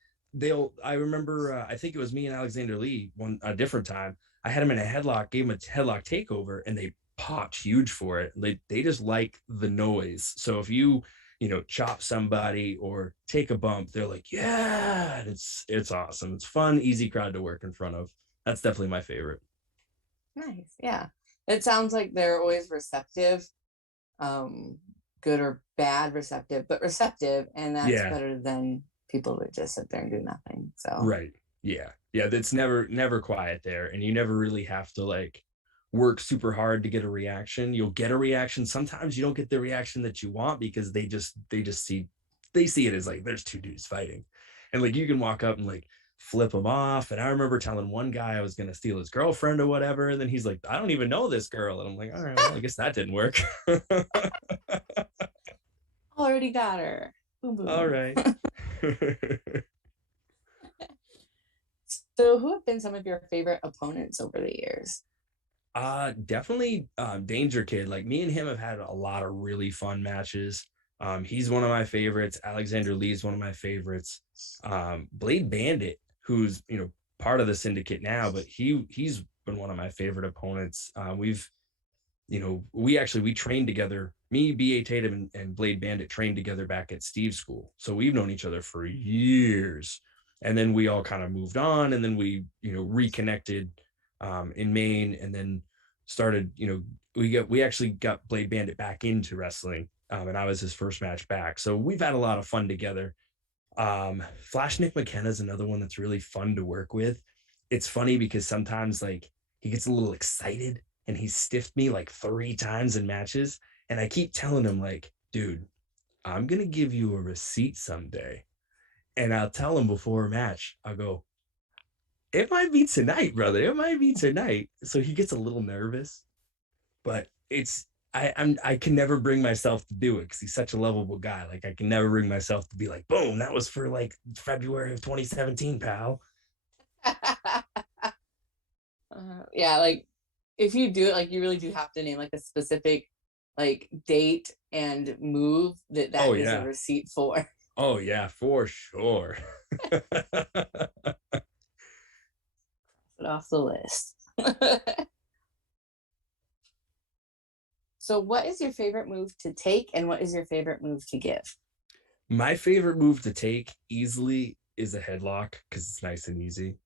I remember, I think it was me and Alexander Lee a different time. I had him in a headlock, gave him a headlock takeover, and they popped huge for it. They just like the noise. So if you chop somebody or take a bump, they're like, yeah, it's awesome. It's fun, easy crowd to work in front of. That's definitely my favorite. Nice. Yeah. It sounds like they're always receptive, good or bad receptive, but receptive. And that's better than people that just sit there and do nothing. So right. Yeah. That's never quiet there. And you never really have to like work super hard to get a reaction. You'll get a reaction. Sometimes you don't get the reaction that you want because they see it as like there's two dudes fighting. And like you can walk up and like flip them off. And I remember telling one guy I was going to steal his girlfriend or whatever. And then he's like, "I don't even know this girl." And I'm like, all right, well, I guess that didn't work. Already got her. Boom, boom. All right. So who have been some of your favorite opponents over the years? Definitely Danger Kid. Like me and him have had a lot of really fun matches. He's one of my favorites. Alexander Lee is one of my favorites. Blade Bandit, who's part of the syndicate now, but he's been one of my favorite opponents. We trained together. Me, B.A. Tatum, and Blade Bandit trained together back at Steve's school. So we've known each other for years. And then we all kind of moved on, and then we reconnected in Maine, and then started we actually got Blade Bandit back into wrestling, and I was his first match back. So we've had a lot of fun together. Flash Nick McKenna is another one that's really fun to work with. It's funny because sometimes like he gets a little excited and he's stiffed me like 3 times in matches, and I keep telling him like, "Dude, I'm gonna give you a receipt someday." And I'll tell him before a match, I'll go, "It might be tonight, brother. It might be tonight." So he gets a little nervous, but I can never bring myself to do it because he's such a lovable guy. Like I can never bring myself to be like, "Boom, that was for like February of 2017, pal." Yeah, like if you do it, like you really do have to name like a specific like date and move that is a receipt for. Oh yeah, for sure. Put it off the list. So what is your favorite move to take and what is your favorite move to give? My favorite move to take easily is a headlock because it's nice and easy.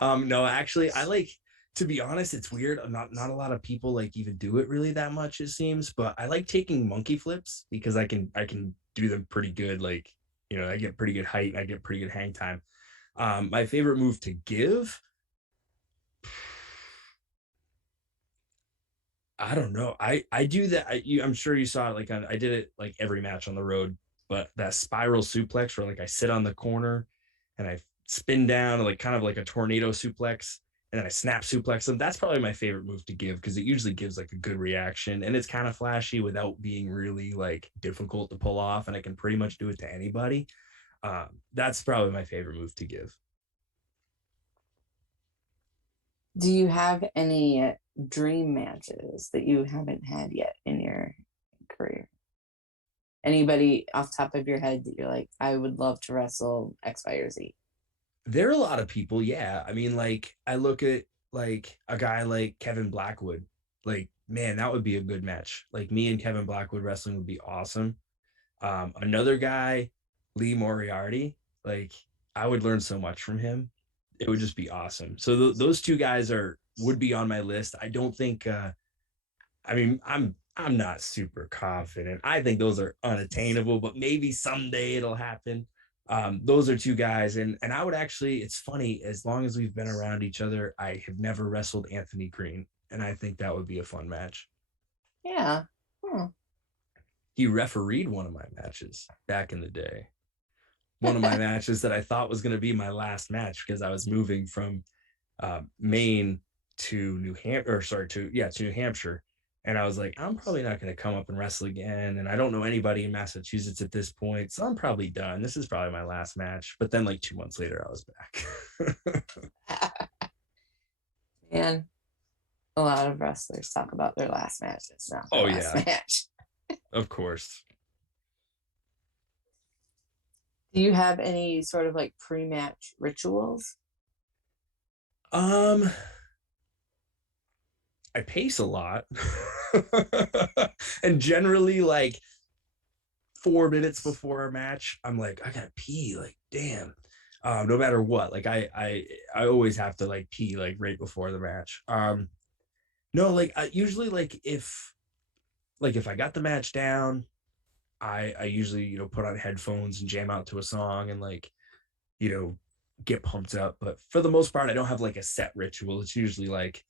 No, actually, I like, to be honest, it's weird. Not a lot of people like even do it really that much, it seems, but I like taking monkey flips because I can do them pretty good. Like, I get pretty good height and I get pretty good hang time. My favorite move to give, I don't know. I do that. I'm sure you saw it. Like I did it like every match on the road, but that spiral suplex where like I sit on the corner and I spin down like kind of like a tornado suplex, and then I snap suplex them. That's probably my favorite move to give because it usually gives like a good reaction and it's kind of flashy without being really like difficult to pull off. And I can pretty much do it to anybody. That's probably my favorite move to give. Do you have any dream matches that you haven't had yet in your career? Anybody off the top of your head that you're like, I would love to wrestle X, Y, or Z? There are a lot of people. Yeah. I mean, like I look at like a guy like Kevin Blackwood, like, man, that would be a good match. Like me and Kevin Blackwood wrestling would be awesome. Another guy, Lee Moriarty, like I would learn so much from him. It would just be awesome. So those 2 guys would be on my list. I don't think, I mean, I'm not super confident. I think those are unattainable, but maybe someday it'll happen. Those are two guys, and I would actually, it's funny, as long as we've been around each other, I have never wrestled Anthony Green, and I think that would be a fun match. Yeah. He refereed one of my matches back in the day. One of my matches that I thought was going to be my last match, because I was moving from Maine to New Hampshire. And I was like, I'm probably not going to come up and wrestle again. And I don't know anybody in Massachusetts at this point. So I'm probably done. This is probably my last match. But then like 2 months later, I was back. Man, a lot of wrestlers talk about their last match. It's not their last match. Of course. Do you have any sort of like pre-match rituals? I pace a lot. And generally like 4 minutes before a match, I'm like, I gotta pee, like damn. No matter what, like I always have to like pee like right before the match. No, like I usually like if I got the match down, I usually, you know, put on headphones and jam out to a song and like, you know, get pumped up. But for the most part, I don't have like a set ritual. It's usually like,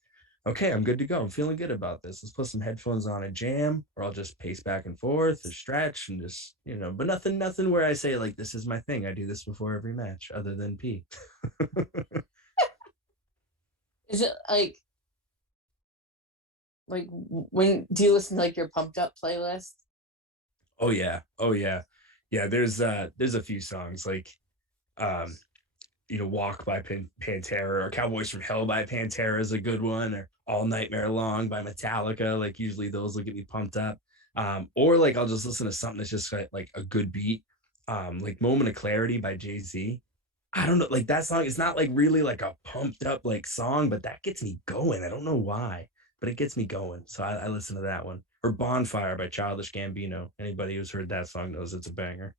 okay, I'm good to go. I'm feeling good about this. Let's put some headphones on and jam, or I'll just pace back and forth or stretch and just, you know, but nothing where I say like, this is my thing. I do this before every match other than pee. Is it like when do you listen to like your pumped up playlist? Oh yeah. There's a few songs like, you know, Walk by Pantera, or Cowboys from Hell by Pantera is a good one, or All Nightmare Long by Metallica. Like usually those will get me pumped up. Or like I'll just listen to something that's just like a good beat. Like Moment of Clarity by Jay-Z. I don't know, like that song is not like really like a pumped up like song, but that gets me going. I don't know why, but it gets me going. So I listen to that one. Or Bonfire by Childish Gambino. Anybody who's heard that song knows it's a banger.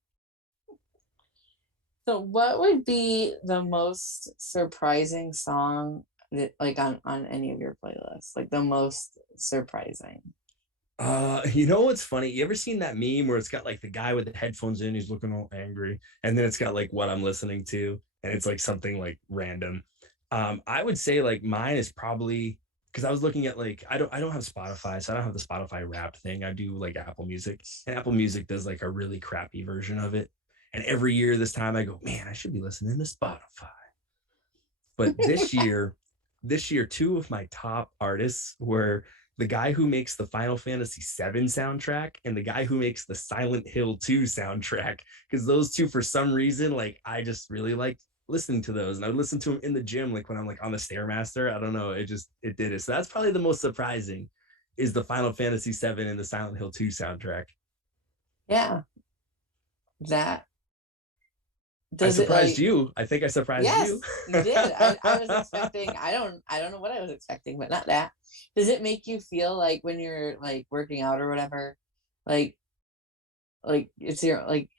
So what would be the most surprising song that like on any of your playlists? Like the most surprising? You know what's funny? You ever seen that meme where it's got like the guy with the headphones in, he's looking all angry, and then it's got like what I'm listening to, and it's like something like random. I would say like mine is probably, because I was looking at like I don't have Spotify, so I don't have the Spotify Wrapped thing. I do like Apple Music, and Apple Music does like a really crappy version of it. And every year this time I go, man, I should be listening to Spotify. But this year, two of my top artists were the guy who makes the Final Fantasy VII soundtrack and the guy who makes the Silent Hill 2 soundtrack. Because those two, for some reason, like I just really like listening to those. And I would listen to them in the gym, like when I'm like on the Stairmaster. I don't know, it did it. So that's probably the most surprising, is the Final Fantasy VII and the Silent Hill 2 soundtrack. Yeah. That I surprised you. I think I surprised you. Yes, you did. I was expecting, I don't know what I was expecting, but not that. Does it make you feel like when you're like working out or whatever, like it's your, like,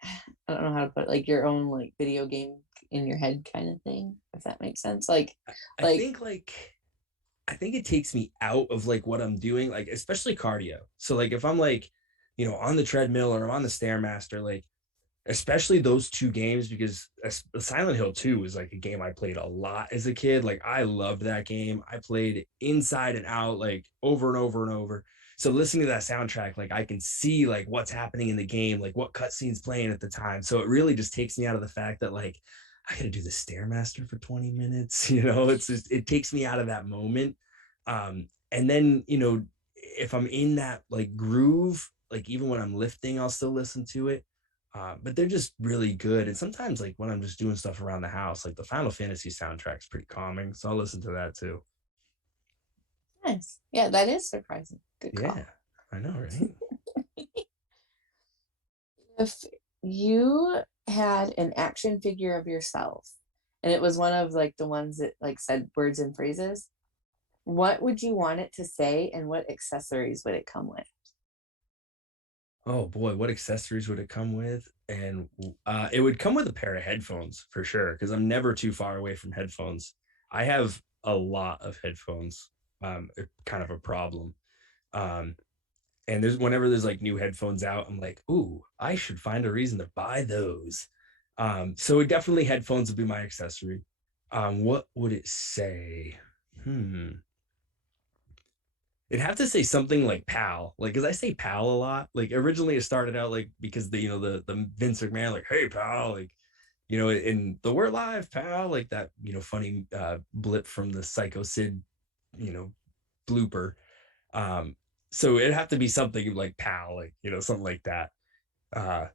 I don't know how to put it, like your own like video game in your head kind of thing, if that makes sense? Like I think it takes me out of like what I'm doing, like especially cardio. So like if I'm like, you know, on the treadmill or I'm on the Stairmaster, like especially those two games, because Silent Hill 2 was like a game I played a lot as a kid. Like I loved that game. I played it inside and out, like over and over and over. So listening to that soundtrack, like I can see like what's happening in the game, like what cutscenes playing at the time. So it really just takes me out of the fact that like I gotta do the Stairmaster for 20 minutes. You know, it's just, it takes me out of that moment. And then, you know, if I'm in that like groove, like even when I'm lifting, I'll still listen to it. But they're just really good. And sometimes like when I'm just doing stuff around the house, like the Final Fantasy soundtrack is pretty calming. So I'll listen to that too. Nice. Yeah, that is surprising. Good call. Yeah, I know, right? If you had an action figure of yourself and it was one of like the ones that like said words and phrases, what would you want it to say and what accessories would it come with? Oh boy, what accessories would it come with? And it would come with a pair of headphones for sure, because I'm never too far away from headphones. I have a lot of headphones, kind of a problem. And whenever there's like new headphones out, I'm like, ooh, I should find a reason to buy those. So definitely headphones would be my accessory. What would it say? It'd have to say something like pal, like, because I say pal a lot. Like originally it started out like because the Vince McMahon, like, hey pal, like, in the we're live pal, like that, funny blip from the Psycho Sid, you know, blooper. Um, so it'd have to be something like pal, like, something like that. Uh,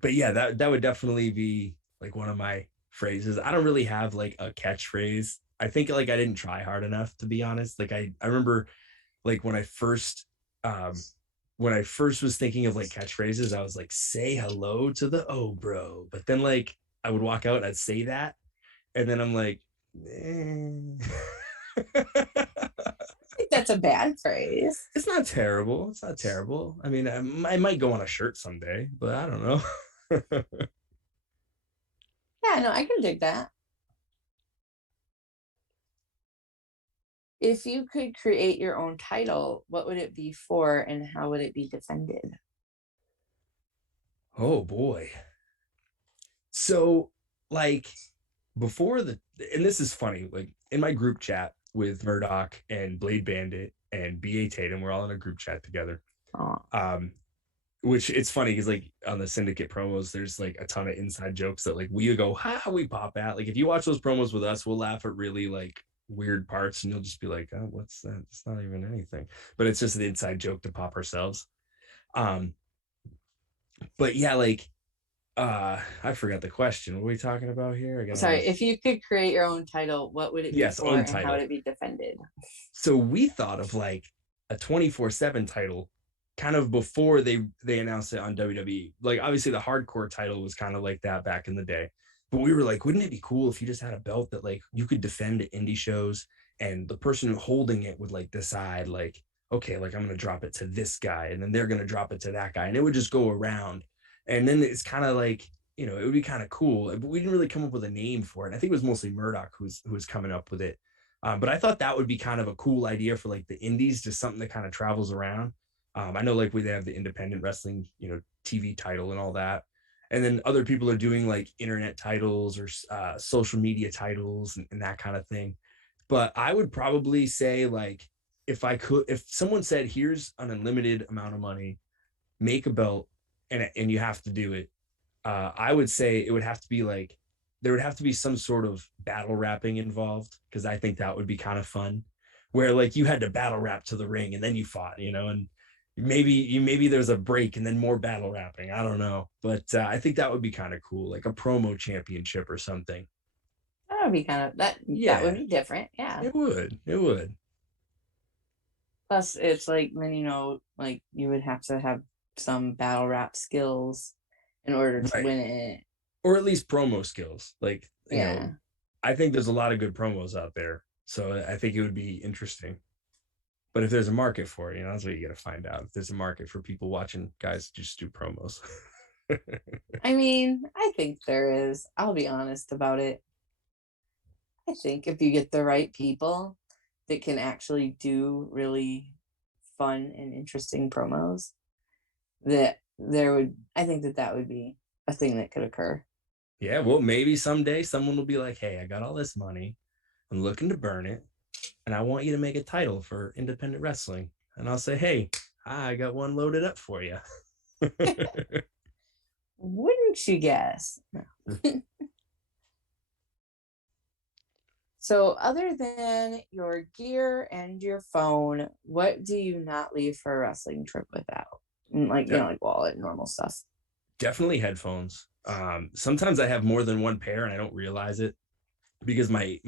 but yeah, that would definitely be like one of my phrases. I don't really have like a catchphrase. I think like I didn't try hard enough, to be honest. Like I remember like um when I first was thinking of like catchphrases, I was like, say hello to the O bro. But then like I would walk out and I'd say that. And then I'm like, I think that's a bad phrase. it's not terrible. It's not terrible. I mean, I might go on a shirt someday, but I don't know. Yeah, no, I can dig that. If you could create your own title, what would it be for and how would it be defended? Oh boy. So like and this is funny, like in my group chat with Murdoch and Blade Bandit and BA Tatum, we're all in a group chat together. Oh. Which it's funny because like on the Syndicate promos, there's like a ton of inside jokes that like we go, we pop at. Like if you watch those promos with us, we'll laugh at really like weird parts and you'll just be like, oh, what's that? It's not even anything. But it's just an inside joke to pop ourselves. But yeah, like I forgot the question. What are we talking about here? Sorry, if you could create your own title, what would it be for and how would it be defended? So we thought of like a 24/7 title kind of before they announced it on WWE. Like obviously the hardcore title was kind of like that back in the day. But we were like, wouldn't it be cool if you just had a belt that like you could defend at indie shows and the person holding it would like decide like, okay, like I'm going to drop it to this guy and then they're going to drop it to that guy and it would just go around. And then it's kind of like, it would be kind of cool, but we didn't really come up with a name for it. I think it was mostly Murdoch who was coming up with it. But I thought that would be kind of a cool idea for like the indies, just something that kind of travels around. I know like they have the independent wrestling, TV title and all that. And then other people are doing like internet titles or social media titles and that kind of thing. But I would probably say like, if someone said, here's an unlimited amount of money, make a belt and you have to do it. I would say it would have to be like, there would have to be some sort of battle rapping involved because I think that would be kind of fun where like you had to battle rap to the ring and then you fought, and maybe there's a break and then more battle rapping. I don't know. But I think that would be kind of cool, like a promo championship or something. That would be kind of that. Yeah. That would be different. Yeah. It would. Plus, it's like then like you would have to have some battle rap skills in order to win it, or at least promo skills. Like I think there's a lot of good promos out there, so I think it would be interesting. But if there's a market for it, that's what you got to find out. If there's a market for people watching guys just do promos. I mean, I think there is. I'll be honest about it. I think if you get the right people that can actually do really fun and interesting promos, that I think that would be a thing that could occur. Yeah, well, maybe someday someone will be like, hey, I got all this money. I'm looking to burn it. And I want you to make a title for independent wrestling. And I'll say, hey, I got one loaded up for you. Wouldn't you guess? No. So other than your gear and your phone, what do you not leave for a wrestling trip without? Like, like wallet, normal stuff. Definitely headphones. Sometimes I have more than one pair and I don't realize it because my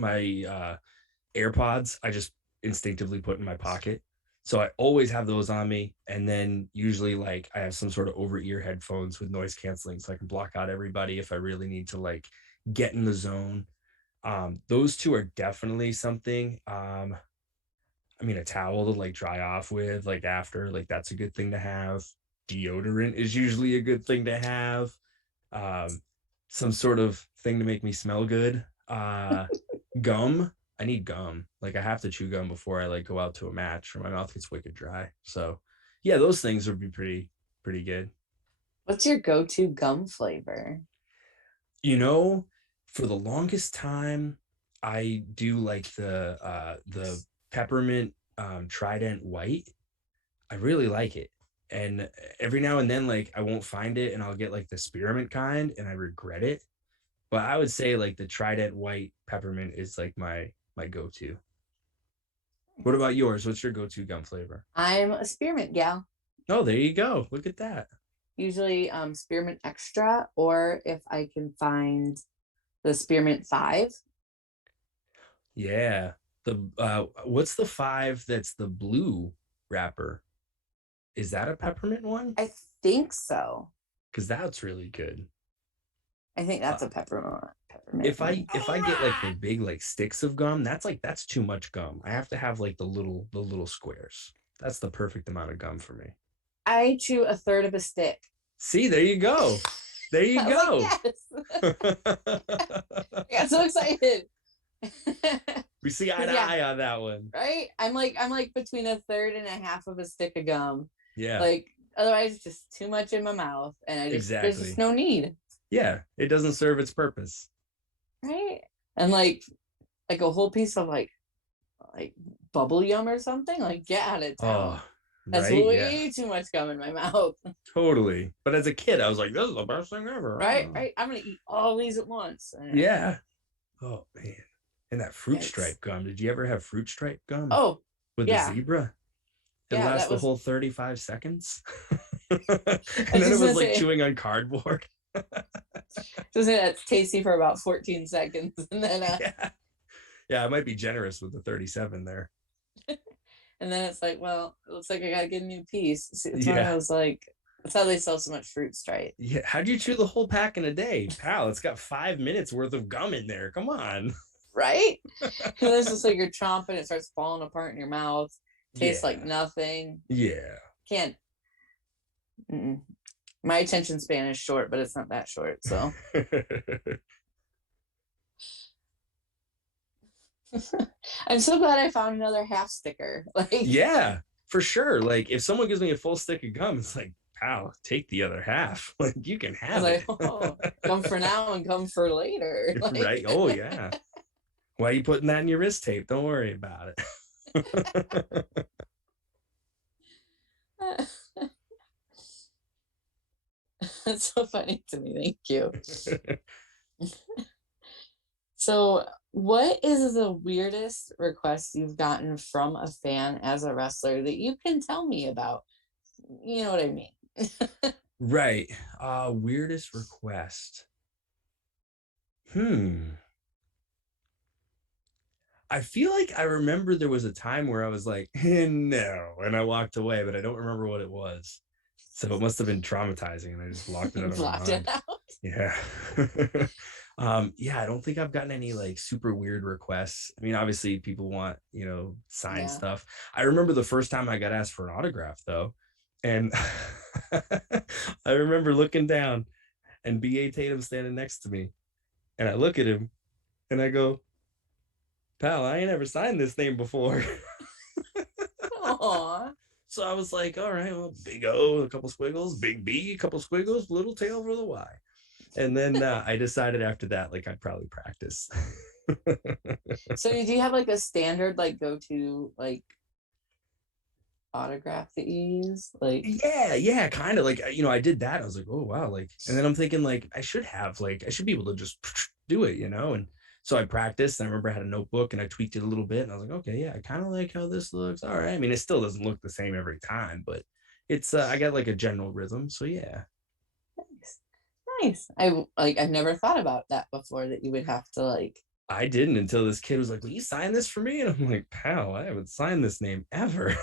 AirPods I just instinctively put in my pocket, so I always have those on me. And then usually like I have some sort of over ear headphones with noise canceling so I can block out everybody if I really need to like get in the zone. Those two are definitely something. I mean, a towel to like dry off with like after, like that's a good thing to have. Deodorant is usually a good thing to have. Some sort of thing to make me smell good. Gum. I need gum. Like I have to chew gum before I like go out to a match or my mouth gets wicked dry. So yeah, those things would be pretty good. What's your go-to gum flavor? You know, for the longest time, I do like the peppermint Trident White. I really like it. And every now and then, like I won't find it and I'll get like the spearmint kind and I regret it. But I would say like the Trident White peppermint is like my go-to. What about yours? What's your go-to gum flavor? I'm a spearmint gal. Oh, there you go. Look at that. Usually spearmint extra, or if I can find the spearmint 5. Yeah. The what's the 5 that's the blue wrapper? Is that a peppermint one? I think so. Because that's really good. I think that's a peppermint. If I get like the big like sticks of gum, that's too much gum. I have to have like the little squares. That's the perfect amount of gum for me. I chew a third of a stick. See, there you go. There you go. Like, yes. I got so excited. We see eye to eye on that one. Right? I'm like between a third and a half of a stick of gum. Yeah. Like otherwise it's just too much in my mouth and there's just no need. Yeah, it doesn't serve its purpose. Right? And like a whole piece of like bubble yum or something, like get out of town. That's way too much gum in my mouth. Totally. But as a kid, I was like, this is the best thing ever. Right. I'm gonna eat all these at once. Yeah. Oh man. And that fruit stripe gum. Did you ever have fruit stripe gum? Oh, with the zebra? It lasts the whole 35 seconds. And then it was like chewing on cardboard. So that's tasty for about 14 seconds. And then yeah, I might be generous with the 37 there. And then it's like, well, it looks like I gotta get a new piece. See, that's why I was like, that's how they sell so much fruit stripe. Yeah, how'd you chew the whole pack in a day? Pal, it's got 5 minutes worth of gum in there. Come on. Right? And it's just like you're chomping, it starts falling apart in your mouth. Tastes like nothing. Yeah. Can't. My attention span is short, but it's not that short. So. I'm so glad I found another half sticker. Like. Yeah, for sure. Like if someone gives me a full stick of gum, it's like, pal, take the other half. Like you can have it. Like, gum for now and gum for later. Like. Right. Oh yeah. Why are you putting that in your wrist tape? Don't worry about it. That's so funny to me. Thank you. So, what is the weirdest request you've gotten from a fan as a wrestler that you can tell me about? You know what I mean? Right. Weirdest request. I feel like I remember there was a time where I was like, no, and I walked away, but I don't remember what it was. So it must have been traumatizing, and I just locked it out of my mind. Yeah. Yeah, I don't think I've gotten any like super weird requests. I mean, obviously people want, signed stuff. I remember the first time I got asked for an autograph though. And I remember looking down and B.A. Tatum standing next to me. And I look at him and I go, pal, I ain't ever signed this name before. Aww. So I was like, all right, well, big O, a couple squiggles, big B, a couple squiggles, little tail for the Y. And then I decided after that, like, I'd probably practice. So do you have like a standard, like, go-to, like, autograph that you use? Like, yeah, kind of like, I did that. I was like, oh, wow. Like, and then I'm thinking, like, I should be able to just do it, And so I practiced, and I remember I had a notebook and I tweaked it a little bit, and I was like, okay, yeah, I kind of like how this looks. All right. I mean, it still doesn't look the same every time, but it's, I got like a general rhythm. So yeah. Nice. I've never thought about that before, that you would have to like. I didn't until this kid was like, will you sign this for me? And I'm like, pal, I haven't signed this name ever.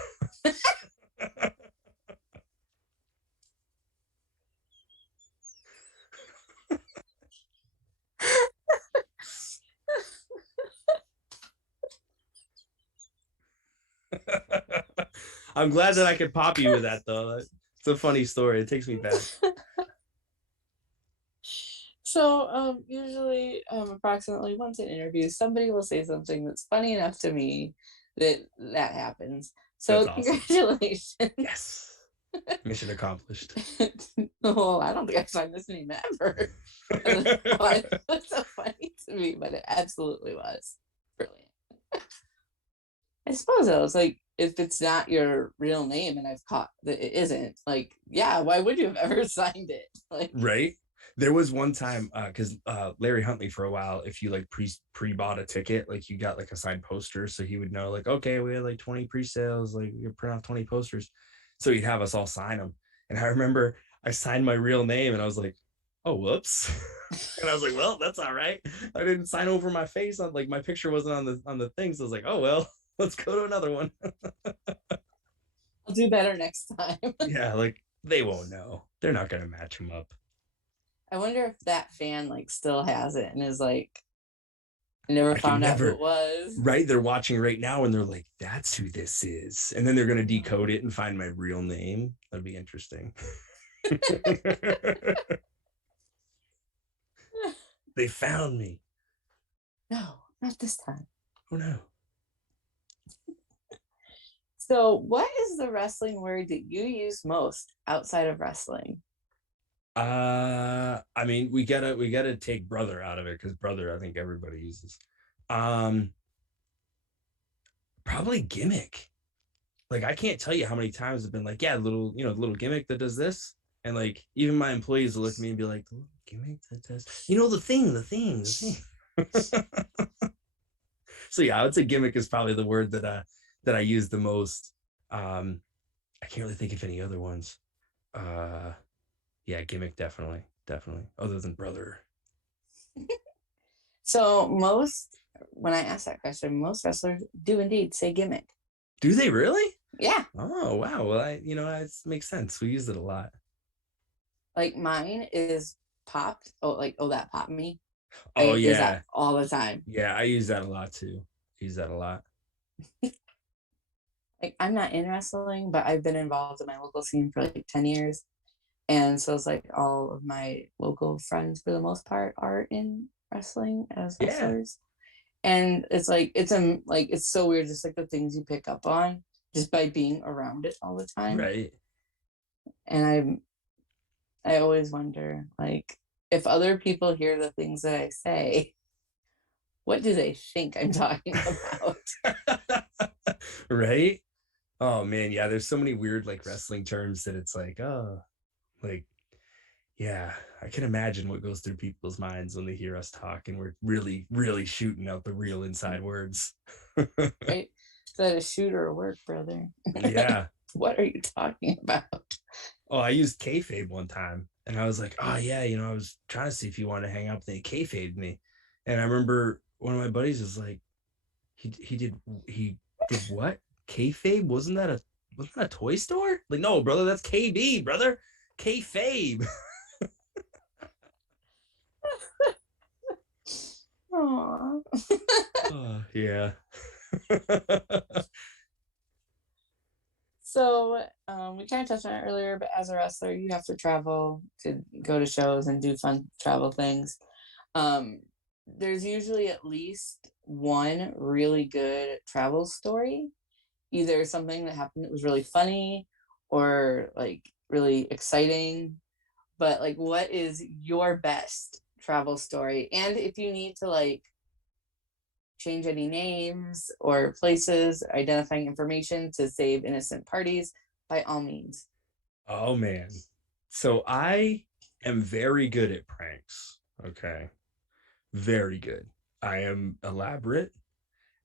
I'm glad that I could pop you with that though. It's a funny story. It takes me back. So usually approximately once in interviews, somebody will say something that's funny enough to me that happens. So awesome. Congratulations. Yes. Mission accomplished. Well, I don't think I've signed this name ever. That's so funny to me, but it absolutely was brilliant. I suppose though, it's like if it's not your real name and I've caught that it isn't, like, yeah, why would you have ever signed it? Like, right. There was one time because Larry Huntley for a while, if you like pre-bought a ticket, like you got like a signed poster, so he would know like, okay, we had like 20 pre-sales, like you print off 20 posters, so he'd have us all sign them. And I remember I signed my real name and I was like, oh, whoops. And I was like, well, that's all right. I didn't sign over my face on, like, my picture wasn't on the thing, so I was like, oh well, let's go to another one. I'll do better next time. Yeah, like they won't know, they're not gonna match them up. I wonder if that fan like still has it and is like, never I can found out who never, it was. right? They're watching right now and they're like, that's who this is. And then they're going to decode it and find my real name. That'd be interesting. They found me. No, not this time. Oh no. So, what is the wrestling word that you use most outside of wrestling? I mean, we gotta take brother out of it because brother, I think everybody uses. Um, Probably gimmick. Like I can't tell you how many times I've been like, yeah, little gimmick that does this. And like even my employees will look at me and be like, the little gimmick that does, the thing. So yeah, I would say gimmick is probably the word that I use the most. I can't really think of any other ones. Yeah, gimmick definitely. Other than brother. So, when I ask that question, most wrestlers do indeed say gimmick. Do they really? Yeah. Oh wow. Well, it makes sense. We use it a lot. Like mine is popped. Oh, like, oh, that popped me. Oh I use yeah. that all the time. Yeah, I use that a lot too. Use that a lot. Like I'm not in wrestling, but I've been involved in my local scene for like 10 years. And so it's like all of my local friends for the most part are in wrestling as wrestlers. Yeah. And it's like it's so weird, just like the things you pick up on just by being around it all the time. Right. And I always wonder, like, if other people hear the things that I say, what do they think I'm talking about? Right. Oh man, yeah, there's so many weird like wrestling terms that it's like, oh, like, yeah, I can imagine what goes through people's minds when they hear us talk and we're really, really shooting out the real inside words. Right? Is that a shoot or a work, brother? Yeah. What are you talking about? Oh, I used kayfabe one time and I was like, oh yeah, I was trying to see if you wanted to hang out, and they kayfabed me. And I remember one of my buddies was like, he did what? Kayfabe? Wasn't that a toy store? Like, no, brother, that's KB, brother. Kayfabe. Aww. Yeah. So we kind of touched on it earlier, but as a wrestler, you have to travel to go to shows and do fun travel things. There's usually at least one really good travel story, either something that happened that was really funny or like really exciting. But like, what is your best travel story? And if you need to like change any names or places, identifying information to save innocent parties, by all means. Oh man. So I am very good at pranks. Okay. Very good. I am elaborate.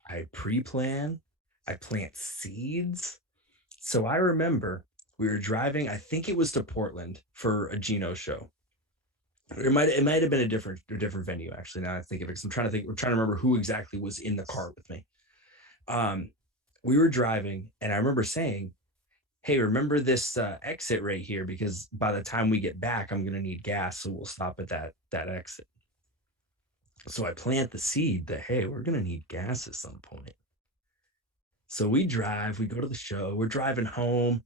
I pre-plan. I plant seeds. So I remember we were driving, I think it was to Portland for a Geno show. It might have been a different venue actually. Now I think of it, because we're trying to remember who exactly was in the car with me. We were driving and I remember saying, hey, remember this exit right here, because by the time we get back, I'm going to need gas. So we'll stop at that exit. So I plant the seed that, hey, we're going to need gas at some point. So we go to the show, we're driving home.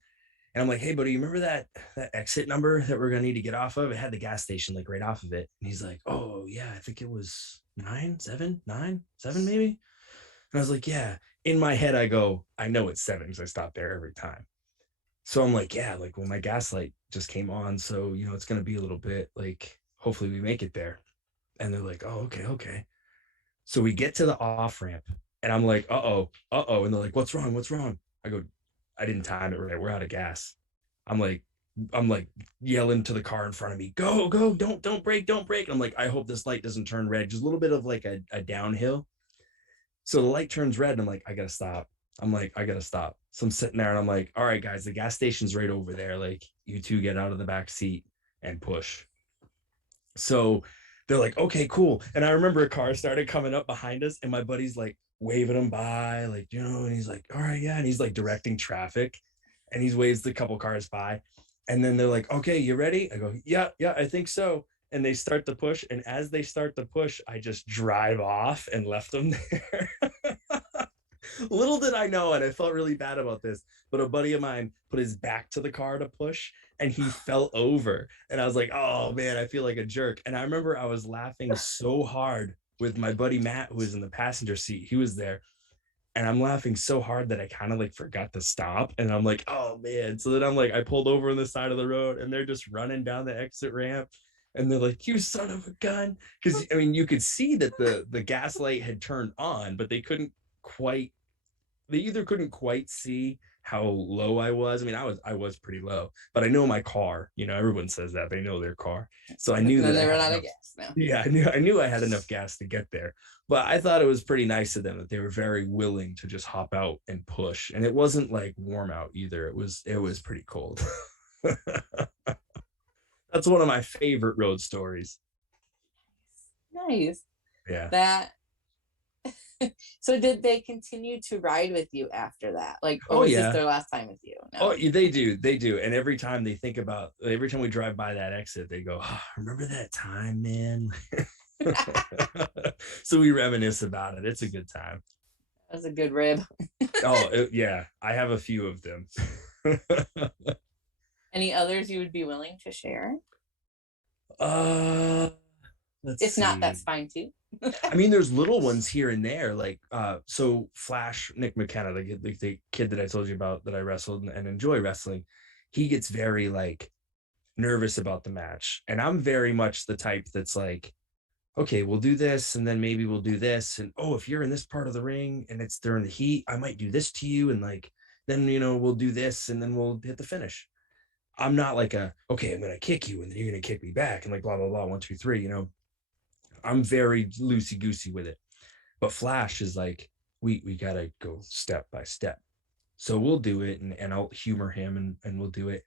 And I'm like, hey, buddy, you remember that exit number that we're going to need to get off of? It had the gas station like right off of it. And he's like, oh, yeah, I think it was 7 maybe. And I was like, yeah. In my head, I go, I know it's 7 because I stop there every time. So I'm like, yeah, like, well, my gas light just came on. So, it's going to be a little bit like, hopefully we make it there. And they're like, oh, okay, okay. So we get to the off ramp and I'm like, uh-oh. And they're like, what's wrong? What's wrong? I go, I didn't time it right. We're out of gas. I'm like, yelling to the car in front of me, go, don't break, don't break. And I'm like, I hope this light doesn't turn red. Just a little bit of like a downhill. So the light turns red and I'm like, I gotta stop. I'm like, I gotta stop. So I'm sitting there and I'm like, all right, guys, the gas station's right over there. Like, you two get out of the back seat and push. So they're like, okay, cool. And I remember a car started coming up behind us and my buddy's like waving him by, like, and he's like, all right, yeah. And he's like directing traffic and he waves the couple cars by. And then they're like, okay, you ready? I go, yeah, I think so. And they start to push. And as they start to push, I just drive off and left them there. Little did I know, and I felt really bad about this, but a buddy of mine put his back to the car to push and he fell over. And I was like, oh man, I feel like a jerk. And I remember I was laughing so hard with my buddy Matt, who was in the passenger seat. He was there. And I'm laughing so hard that I kind of like forgot to stop. And I'm like, oh man. So then I'm like, I pulled over on the side of the road and they're just running down the exit ramp. And they're like, you son of a gun. Because I mean, you could see that the gas light had turned on, but they either couldn't quite see how low I was. I mean, I was pretty low, but I know my car, everyone says that they know their car. So I knew that they ran out of gas now. Yeah, I knew I had enough gas to get there. But I thought it was pretty nice of them that they were very willing to just hop out and push. And it wasn't like warm out either. It was pretty cold. That's one of my favorite road stories. Nice. Yeah. That so did they continue to ride with you after that? Like, was this their last time with you? No. Oh, they do. And every time we drive by that exit, they go, oh, remember that time, man? So we reminisce about it. It's a good time. That was a good rib. Yeah. I have a few of them. Any others you would be willing to share? If not, that's fine too. I mean, there's little ones here and there, like so Flash, Nick McKenna, the kid that I told you about that I wrestled and enjoy wrestling, he gets very like nervous about the match. And I'm very much the type that's like, okay, we'll do this and then maybe we'll do this. And if you're in this part of the ring and it's during the heat, I might do this to you. And like, then, we'll do this and then we'll hit the finish. I'm not like okay, I'm going to kick you and then you're going to kick me back and like, blah, blah, blah, 1, 2, 3, I'm very loosey-goosey with it. But Flash is like, we got to go step by step. So we'll do it and I'll humor him and we'll do it.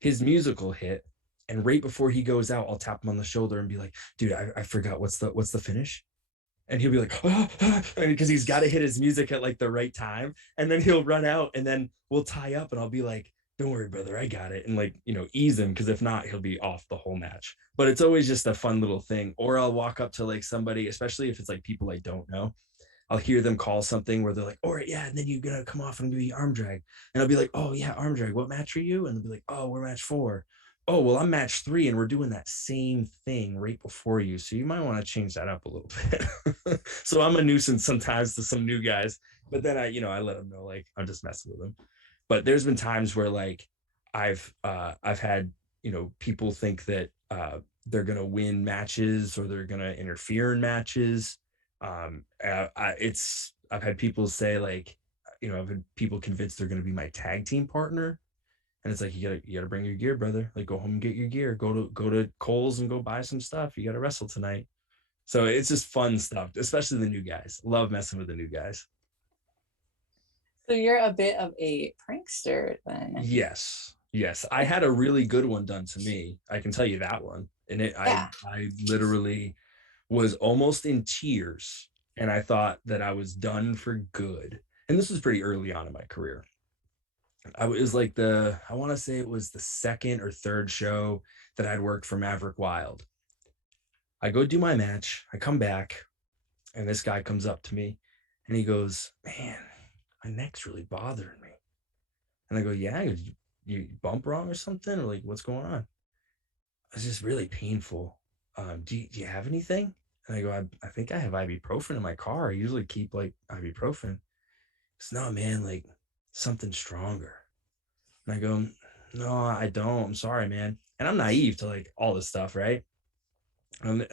His musical hit. And right before he goes out, I'll tap him on the shoulder and be like, dude, I forgot what's the finish? And he'll be like, because he's got to hit his music at like the right time. And then he'll run out and then we'll tie up and I'll be like, don't worry, brother, I got it. And like, ease him, because if not, he'll be off the whole match. But it's always just a fun little thing. Or I'll walk up to like somebody, especially if it's like people I don't know. I'll hear them call something where they're like, all right, yeah, and then you're going to come off and do the arm drag. And I'll be like, oh yeah, arm drag. What match are you? And they'll be like, oh, we're match 4. Oh, well, I'm match 3 and we're doing that same thing right before you. So you might want to change that up a little bit. So I'm a nuisance sometimes to some new guys, but then I let them know, like, I'm just messing with them. But there's been times where like I've had, people think that they're going to win matches or they're going to interfere in matches. I've had people say like, I've had people convinced they're going to be my tag team partner. And it's like, you gotta bring your gear, brother. Like, go home and get your gear. Go to Kohl's and go buy some stuff. You gotta wrestle tonight. So it's just fun stuff, especially the new guys. Love messing with the new guys. So you're a bit of a prankster then. Yes. I had a really good one done to me. I can tell you that one. And I literally was almost in tears. And I thought that I was done for good. And this was pretty early on in my career. I was like I want to say it was the second or third show that I'd worked for Maverick Wild. I go do my match. I come back and this guy comes up to me and he goes, man, my neck's really bothering me. And I go, yeah, you bump wrong or something? Or like, what's going on? It's just really painful. Do you have anything? And I go, I think I have ibuprofen in my car. I usually keep like ibuprofen. It's no, man, like something stronger. And I go, no, I don't. I'm sorry, man. And I'm naive to like all this stuff, right? And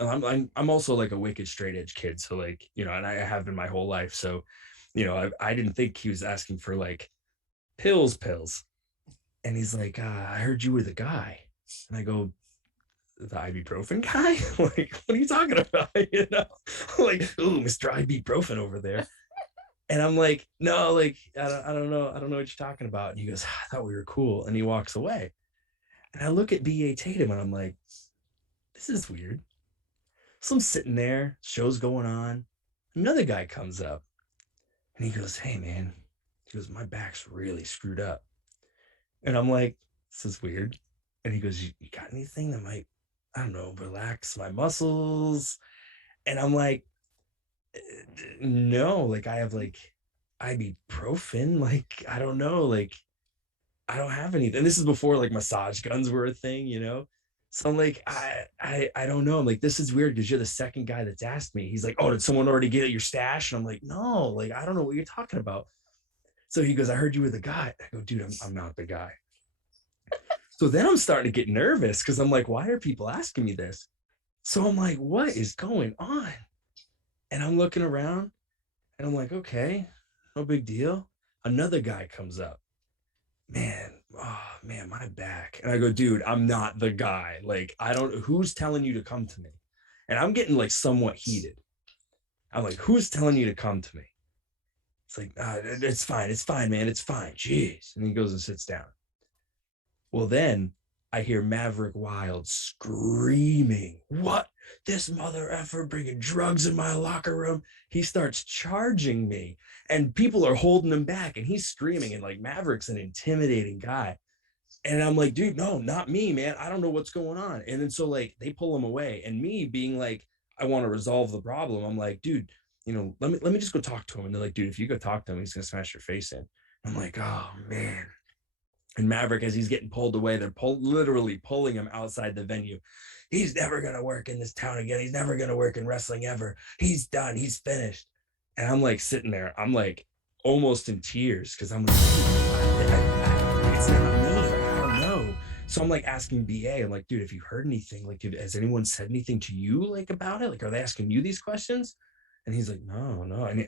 I'm also like a wicked straight edge kid. So like, you know, and I have been my whole life. So, you know, I didn't think he was asking for like pills. And he's like, I heard you were the guy. And I go, the ibuprofen guy? Like, what are you talking about? You know, like, ooh, Mr. Ibuprofen over there. And I'm like, no, like, I don't know. I don't know what you're talking about. And he goes, I thought we were cool. And he walks away. And I look at B.A. Tatum and I'm like, this is weird. So I'm sitting there, show's going on. Another guy comes up and he goes, hey, man. He goes, my back's really screwed up. And I'm like, this is weird. And he goes, you got anything that might, I don't know, relax my muscles? And I'm like, no, like I have like ibuprofen. Like, I don't know. Like, I don't have anything. And this is before like massage guns were a thing, you know? So I'm like, I don't know. I'm like, this is weird because you're the second guy that's asked me. He's like, oh, did someone already get at your stash? And I'm like, no, like, I don't know what you're talking about. So he goes, I heard you were the guy. I go, dude, I'm not the guy. So then I'm starting to get nervous because I'm like, why are people asking me this? So I'm like, what is going on? And I'm looking around and I'm like, okay, no big deal. Another guy comes up. Man, oh man, my back. And I go, dude, I'm not the guy. Like, I don't, who's telling you to come to me? And I'm getting like somewhat heated. I'm like, who's telling you to come to me? It's like, it's fine, man, it's fine. Jeez. And he goes and sits down. Well, then I hear Maverick Wild screaming, what? This mother effer bringing drugs in my locker room. He starts charging me and people are holding him back and he's screaming. And like Maverick's an intimidating guy. And I'm like, dude, no, not me, man. I don't know what's going on. And then so like they pull him away. And me being like, I want to resolve the problem. I'm like, dude, you know, let me just go talk to him. And they're like, dude, if you go talk to him, he's gonna smash your face in. I'm like, oh man. And Maverick, as he's getting pulled away, they're literally pulling him outside the venue. He's never going to work in this town again. He's never going to work in wrestling ever. He's done. He's finished. And I'm like sitting there. I'm like almost in tears because I'm like, it's not me. I don't know. So I'm like asking BA, I'm like, dude, have you heard anything? Like, dude, has anyone said anything to you like about it? Like, are they asking you these questions? And he's like, no. And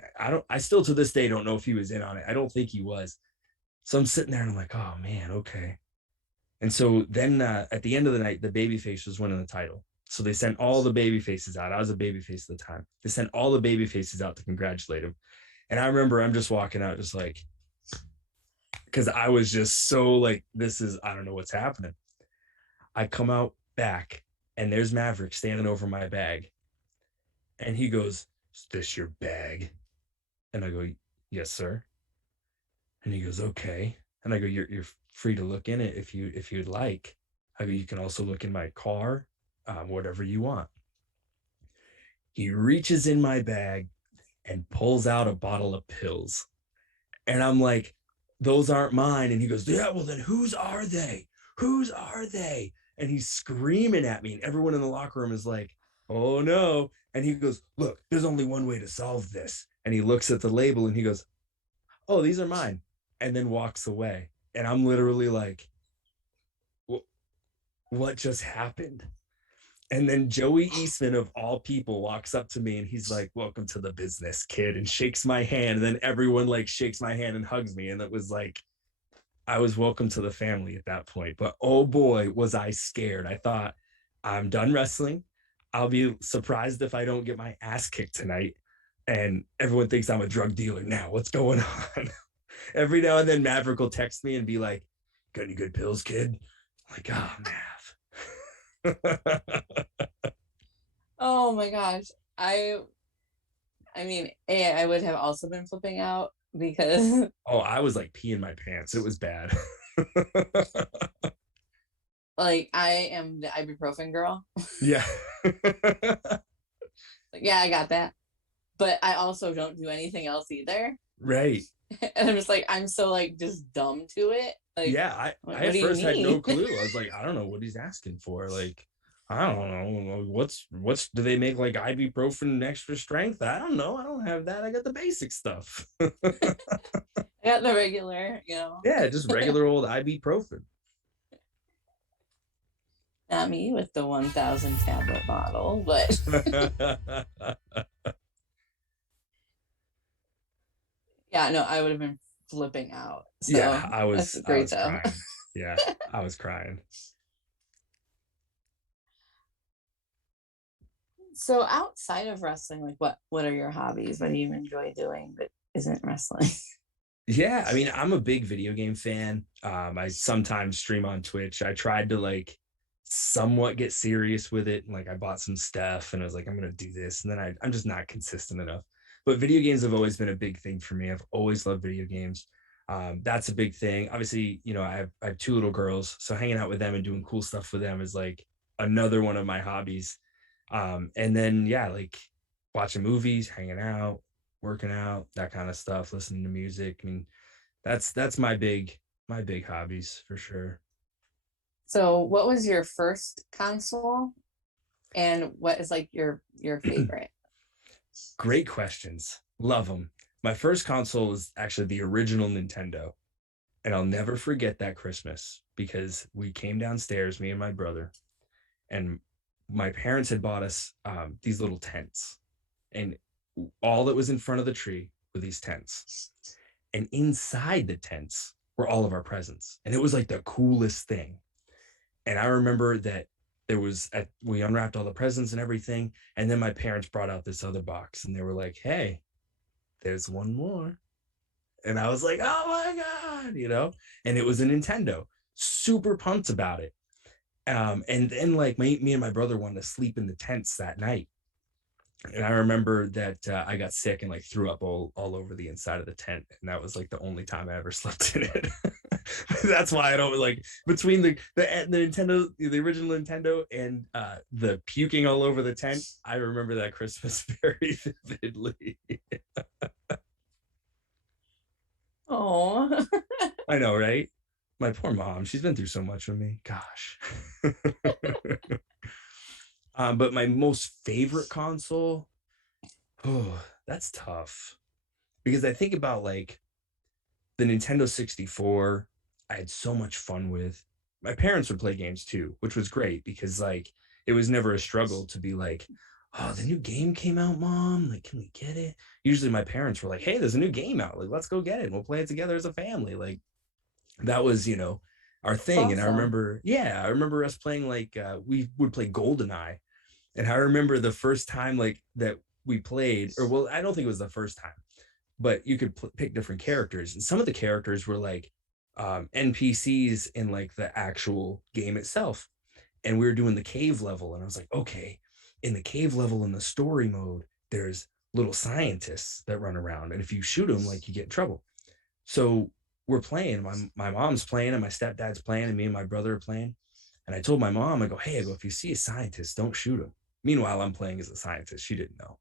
I still to this day don't know if he was in on it. I don't think he was. So I'm sitting there and I'm like, oh man, okay. And so then at the end of the night, the babyface was winning the title. So they sent all the baby faces out. I was a babyface at the time. They sent all the baby faces out to congratulate him. And I remember I'm just walking out just like, because I was just so like, I don't know what's happening. I come out back and there's Maverick standing over my bag. And he goes, is this your bag? And I go, yes, sir. And he goes, okay. And I go, you're free to look in it if you'd like. I go, you can also look in my car, whatever you want. He reaches in my bag and pulls out a bottle of pills. And I'm like, those aren't mine. And he goes, yeah, well then whose are they? Whose are they? And he's screaming at me. And everyone in the locker room is like, oh no. And he goes, look, there's only one way to solve this. And he looks at the label and he goes, oh, these are mine. And then walks away. And I'm literally like, what just happened? And then Joey Eastman of all people walks up to me and he's like, welcome to the business, kid, and shakes my hand. And then everyone like shakes my hand and hugs me. And it was like, I was welcome to the family at that point. But oh boy, was I scared. I thought, I'm done wrestling. I'll be surprised if I don't get my ass kicked tonight. And everyone thinks I'm a drug dealer now. What's going on? Every now and then Maverick will text me and be like, got any good pills, kid? I'm like, oh, Mav. Oh my gosh. I mean, I would have also been flipping out because oh, I was like peeing my pants. It was bad. like I am the ibuprofen girl. Yeah. Like, yeah, I got that. But I also don't do anything else either. Right. And I'm just like, I'm so like just dumb to it. Like, yeah, I at first had no clue. I was like, I don't know what he's asking for. Like, I don't know. What's do they make like ibuprofen extra strength? I don't know. I don't have that. I got the basic stuff. I got the regular, Yeah, just regular old ibuprofen. Not me with the 1,000 tablet bottle, but yeah, no, I would have been flipping out. So yeah, I that's was great though. crying. Yeah, I was crying. So outside of wrestling, like what are your hobbies? What do you enjoy doing that isn't wrestling? Yeah, I mean, I'm a big video game fan. I sometimes stream on Twitch. I tried to like somewhat get serious with it. And like I bought some stuff and I was like, I'm gonna do this. And then I'm just not consistent enough. But video games have always been a big thing for me. I've always loved video games. That's a big thing. Obviously, I have two little girls, so hanging out with them and doing cool stuff with them is like another one of my hobbies. And then yeah, like watching movies, hanging out, working out, that kind of stuff, listening to music. I mean, that's my big hobbies for sure. So what was your first console and what is like your favorite? Great questions. Love them. My first console was actually the original Nintendo. And I'll never forget that Christmas because we came downstairs, me and my brother, and my parents had bought us these little tents. And all that was in front of the tree were these tents. And inside the tents were all of our presents. And it was like the coolest thing. And I remember that we unwrapped all the presents and everything. And then my parents brought out this other box and they were like, hey, there's one more. And I was like, oh my God, and it was a Nintendo. Super pumped about it. And then like me and my brother wanted to sleep in the tents that night. And I remember that I got sick and like threw up all over the inside of the tent. And that was like the only time I ever slept in it. That's why I don't like between the Nintendo, the original Nintendo and the puking all over the tent. I remember that Christmas very vividly. Oh, I know, right? My poor mom. She's been through so much with me. Gosh. But my most favorite console, oh, that's tough. Because I think about like the Nintendo 64, I had so much fun with. My parents would play games too, which was great because like it was never a struggle to be like, oh, the new game came out, mom. Like, can we get it? Usually my parents were like, hey, there's a new game out. Like, let's go get it. And we'll play it together as a family. Like, that was, our thing. And I remember us playing like we would play GoldenEye. And I remember the first time like that we played, or well, I don't think it was the first time, but you could pick different characters. And some of the characters were like NPCs in like the actual game itself. And we were doing the cave level. And I was like, okay, in the cave level in the story mode, there's little scientists that run around. And if you shoot them, like you get in trouble. So we're playing. My mom's playing and my stepdad's playing and me and my brother are playing. And I told my mom, I go, if you see a scientist, don't shoot him. Meanwhile, I'm playing as a scientist. She didn't know.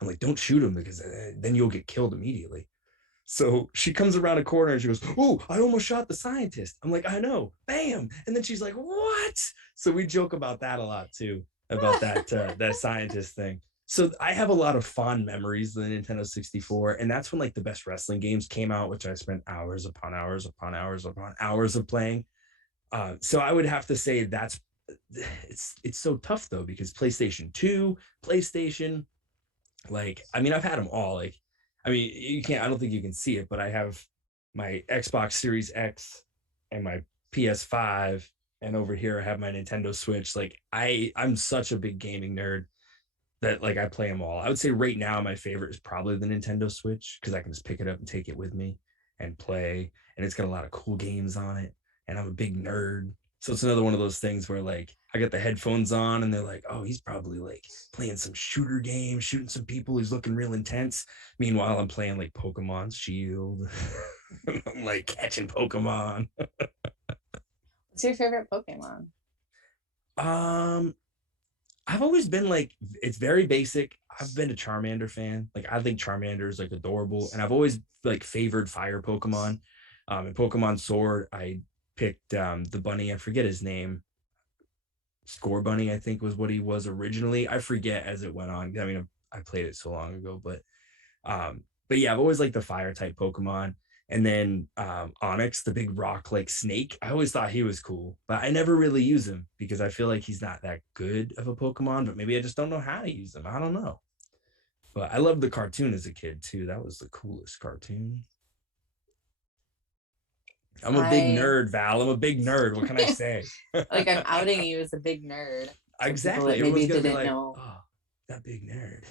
I'm like, don't shoot him because then you'll get killed immediately. So she comes around a corner and she goes, oh, I almost shot the scientist. I'm like, I know, bam. And then she's like, what? So we joke about that a lot too, about that scientist thing. So I have a lot of fond memories of the Nintendo 64. And that's when like the best wrestling games came out, which I spent hours upon hours upon hours upon hours of playing. So I would have to say it's so tough though, because PlayStation 2, PlayStation, like, I mean, I've had them all. Like, I mean, I don't think you can see it, but I have my Xbox Series X and my PS5. And over here, I have my Nintendo Switch. Like, I'm such a big gaming nerd that like I play them all. I would say right now, my favorite is probably the Nintendo Switch because I can just pick it up and take it with me and play. And it's got a lot of cool games on it. And I'm a big nerd. So it's another one of those things where like I got the headphones on and they're like, oh, he's probably like playing some shooter game, shooting some people. He's looking real intense. Meanwhile, I'm playing like Pokemon Shield. I'm like catching Pokemon. what's your favorite Pokemon? I've always been like, it's very basic. I've been a Charmander fan. Like, I think Charmander is like adorable. And I've always like favored fire Pokemon. In Pokemon Sword, I picked the bunny. I forget his name. Score Bunny, I think was what he was originally. I forget as it went on. I mean, I played it so long ago, but yeah, I've always liked the fire type Pokemon. And then Onyx, the big rock like snake, I always thought he was cool, but I never really use him because I feel like he's not that good of a Pokemon, but maybe I just don't know how to use him. I don't know. But I loved the cartoon as a kid too. That was the coolest cartoon. I'm a big nerd, Val. I'm a big nerd. What can I say? Like, I'm outing you as a big nerd. Exactly. Everyone's gonna be like, know. Oh, that big nerd.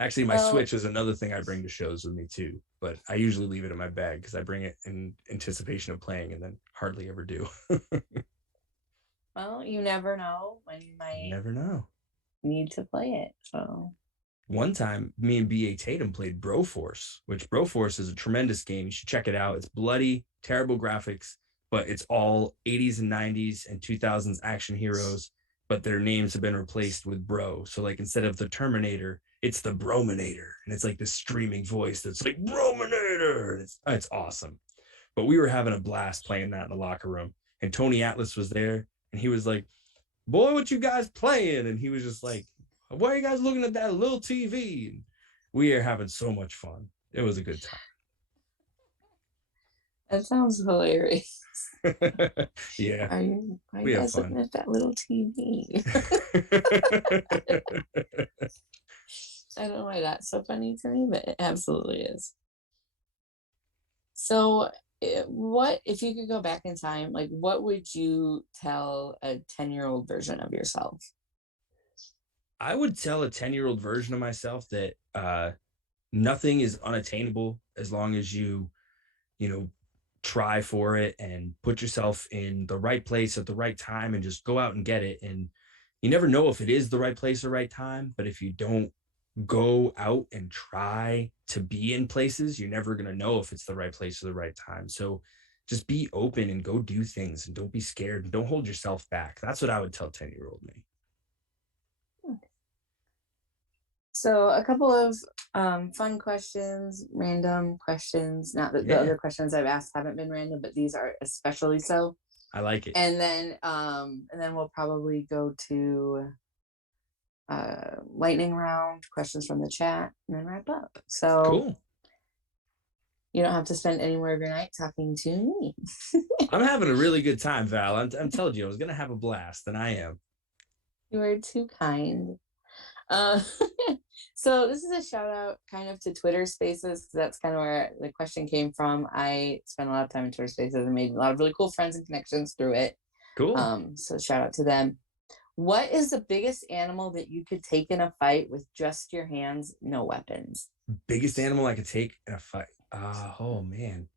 Actually, my Switch is another thing I bring to shows with me too, but I usually leave it in my bag because I bring it in anticipation of playing and then hardly ever do. Well, you never know when you might need to play it. So one time, me and B.A. Tatum played Broforce, which Broforce is a tremendous game. You should check it out. It's bloody, terrible graphics, but it's all 80s and 90s and 2000s action heroes, but their names have been replaced with bro. So like instead of the Terminator, it's the Brominator. And it's like this streaming voice that's like, Brominator. It's awesome. But we were having a blast playing that in the locker room. And Tony Atlas was there. And he was like, boy, what you guys playing? And he was just like, why are you guys looking at that little TV? And we are having so much fun. It was a good time. That sounds hilarious. Yeah. Are you guys looking at that little TV? I don't know why that's so funny to me, but it absolutely is. So what, if you could go back in time, like what would you tell a 10-year-old version of yourself? I would tell a 10-year-old version of myself that nothing is unattainable as long as you try for it and put yourself in the right place at the right time and just go out and get it. And you never know if it is the right place or right time, but if you don't go out and try to be in places, you're never going to know if it's the right place or the right time. So just be open and go do things and don't be scared and don't hold yourself back. That's what I would tell 10-year-old me. So a couple of fun questions, random questions. Not that the other questions I've asked haven't been random, but these are especially so. I like it. And then we'll probably go to lightning round, questions from the chat, and then wrap up. So cool. You don't have to spend any more of your night talking to me. I'm having a really good time, Val. I'm telling you, I was gonna have a blast, and I am. You are too kind. So this is a shout out kind of to Twitter Spaces, because that's kind of where the question came from. I spent a lot of time in Twitter Spaces and made a lot of really cool friends and connections through it. Cool. So shout out to them. What is the biggest animal that you could take in a fight with just your hands, no weapons? Biggest animal I could take in a fight? Oh man.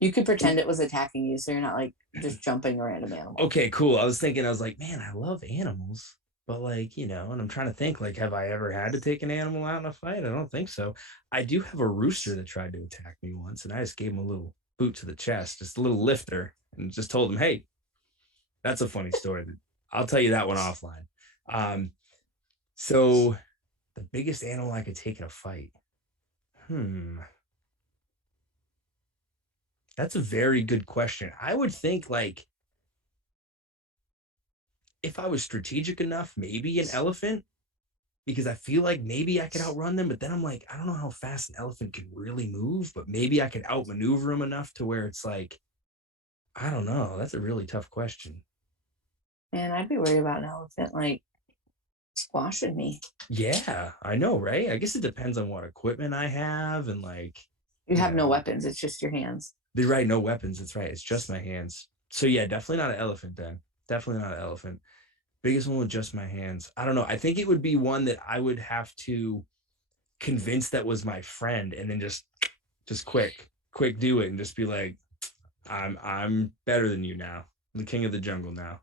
You could pretend it was attacking you, so you're not like just jumping a random animal. Okay, cool. I was like, man, I love animals. But like, and I'm trying to think, like, have I ever had to take an animal out in a fight? I don't think so. I do have a rooster that tried to attack me once, and I just gave him a little boot to the chest, just a little lifter, and just told him, hey, that's a funny story. I'll tell you that one offline. So the biggest animal I could take in a fight. That's a very good question. I would think like, if I was strategic enough, maybe an elephant, because I feel like maybe I could outrun them. But then I'm like, I don't know how fast an elephant can really move, but maybe I could outmaneuver them enough to where it's like, I don't know. That's a really tough question. Man, I'd be worried about an elephant like squashing me. Yeah, I know, right? I guess it depends on what equipment I have and like. You have no weapons. It's just your hands. They're right. No weapons. That's right. It's just my hands. So yeah, definitely not an elephant then. Definitely not an elephant. Biggest one with just my hands. I don't know. I think it would be one that I would have to convince that was my friend and then just quick do it and just be like, I'm better than you now. I'm the king of the jungle now.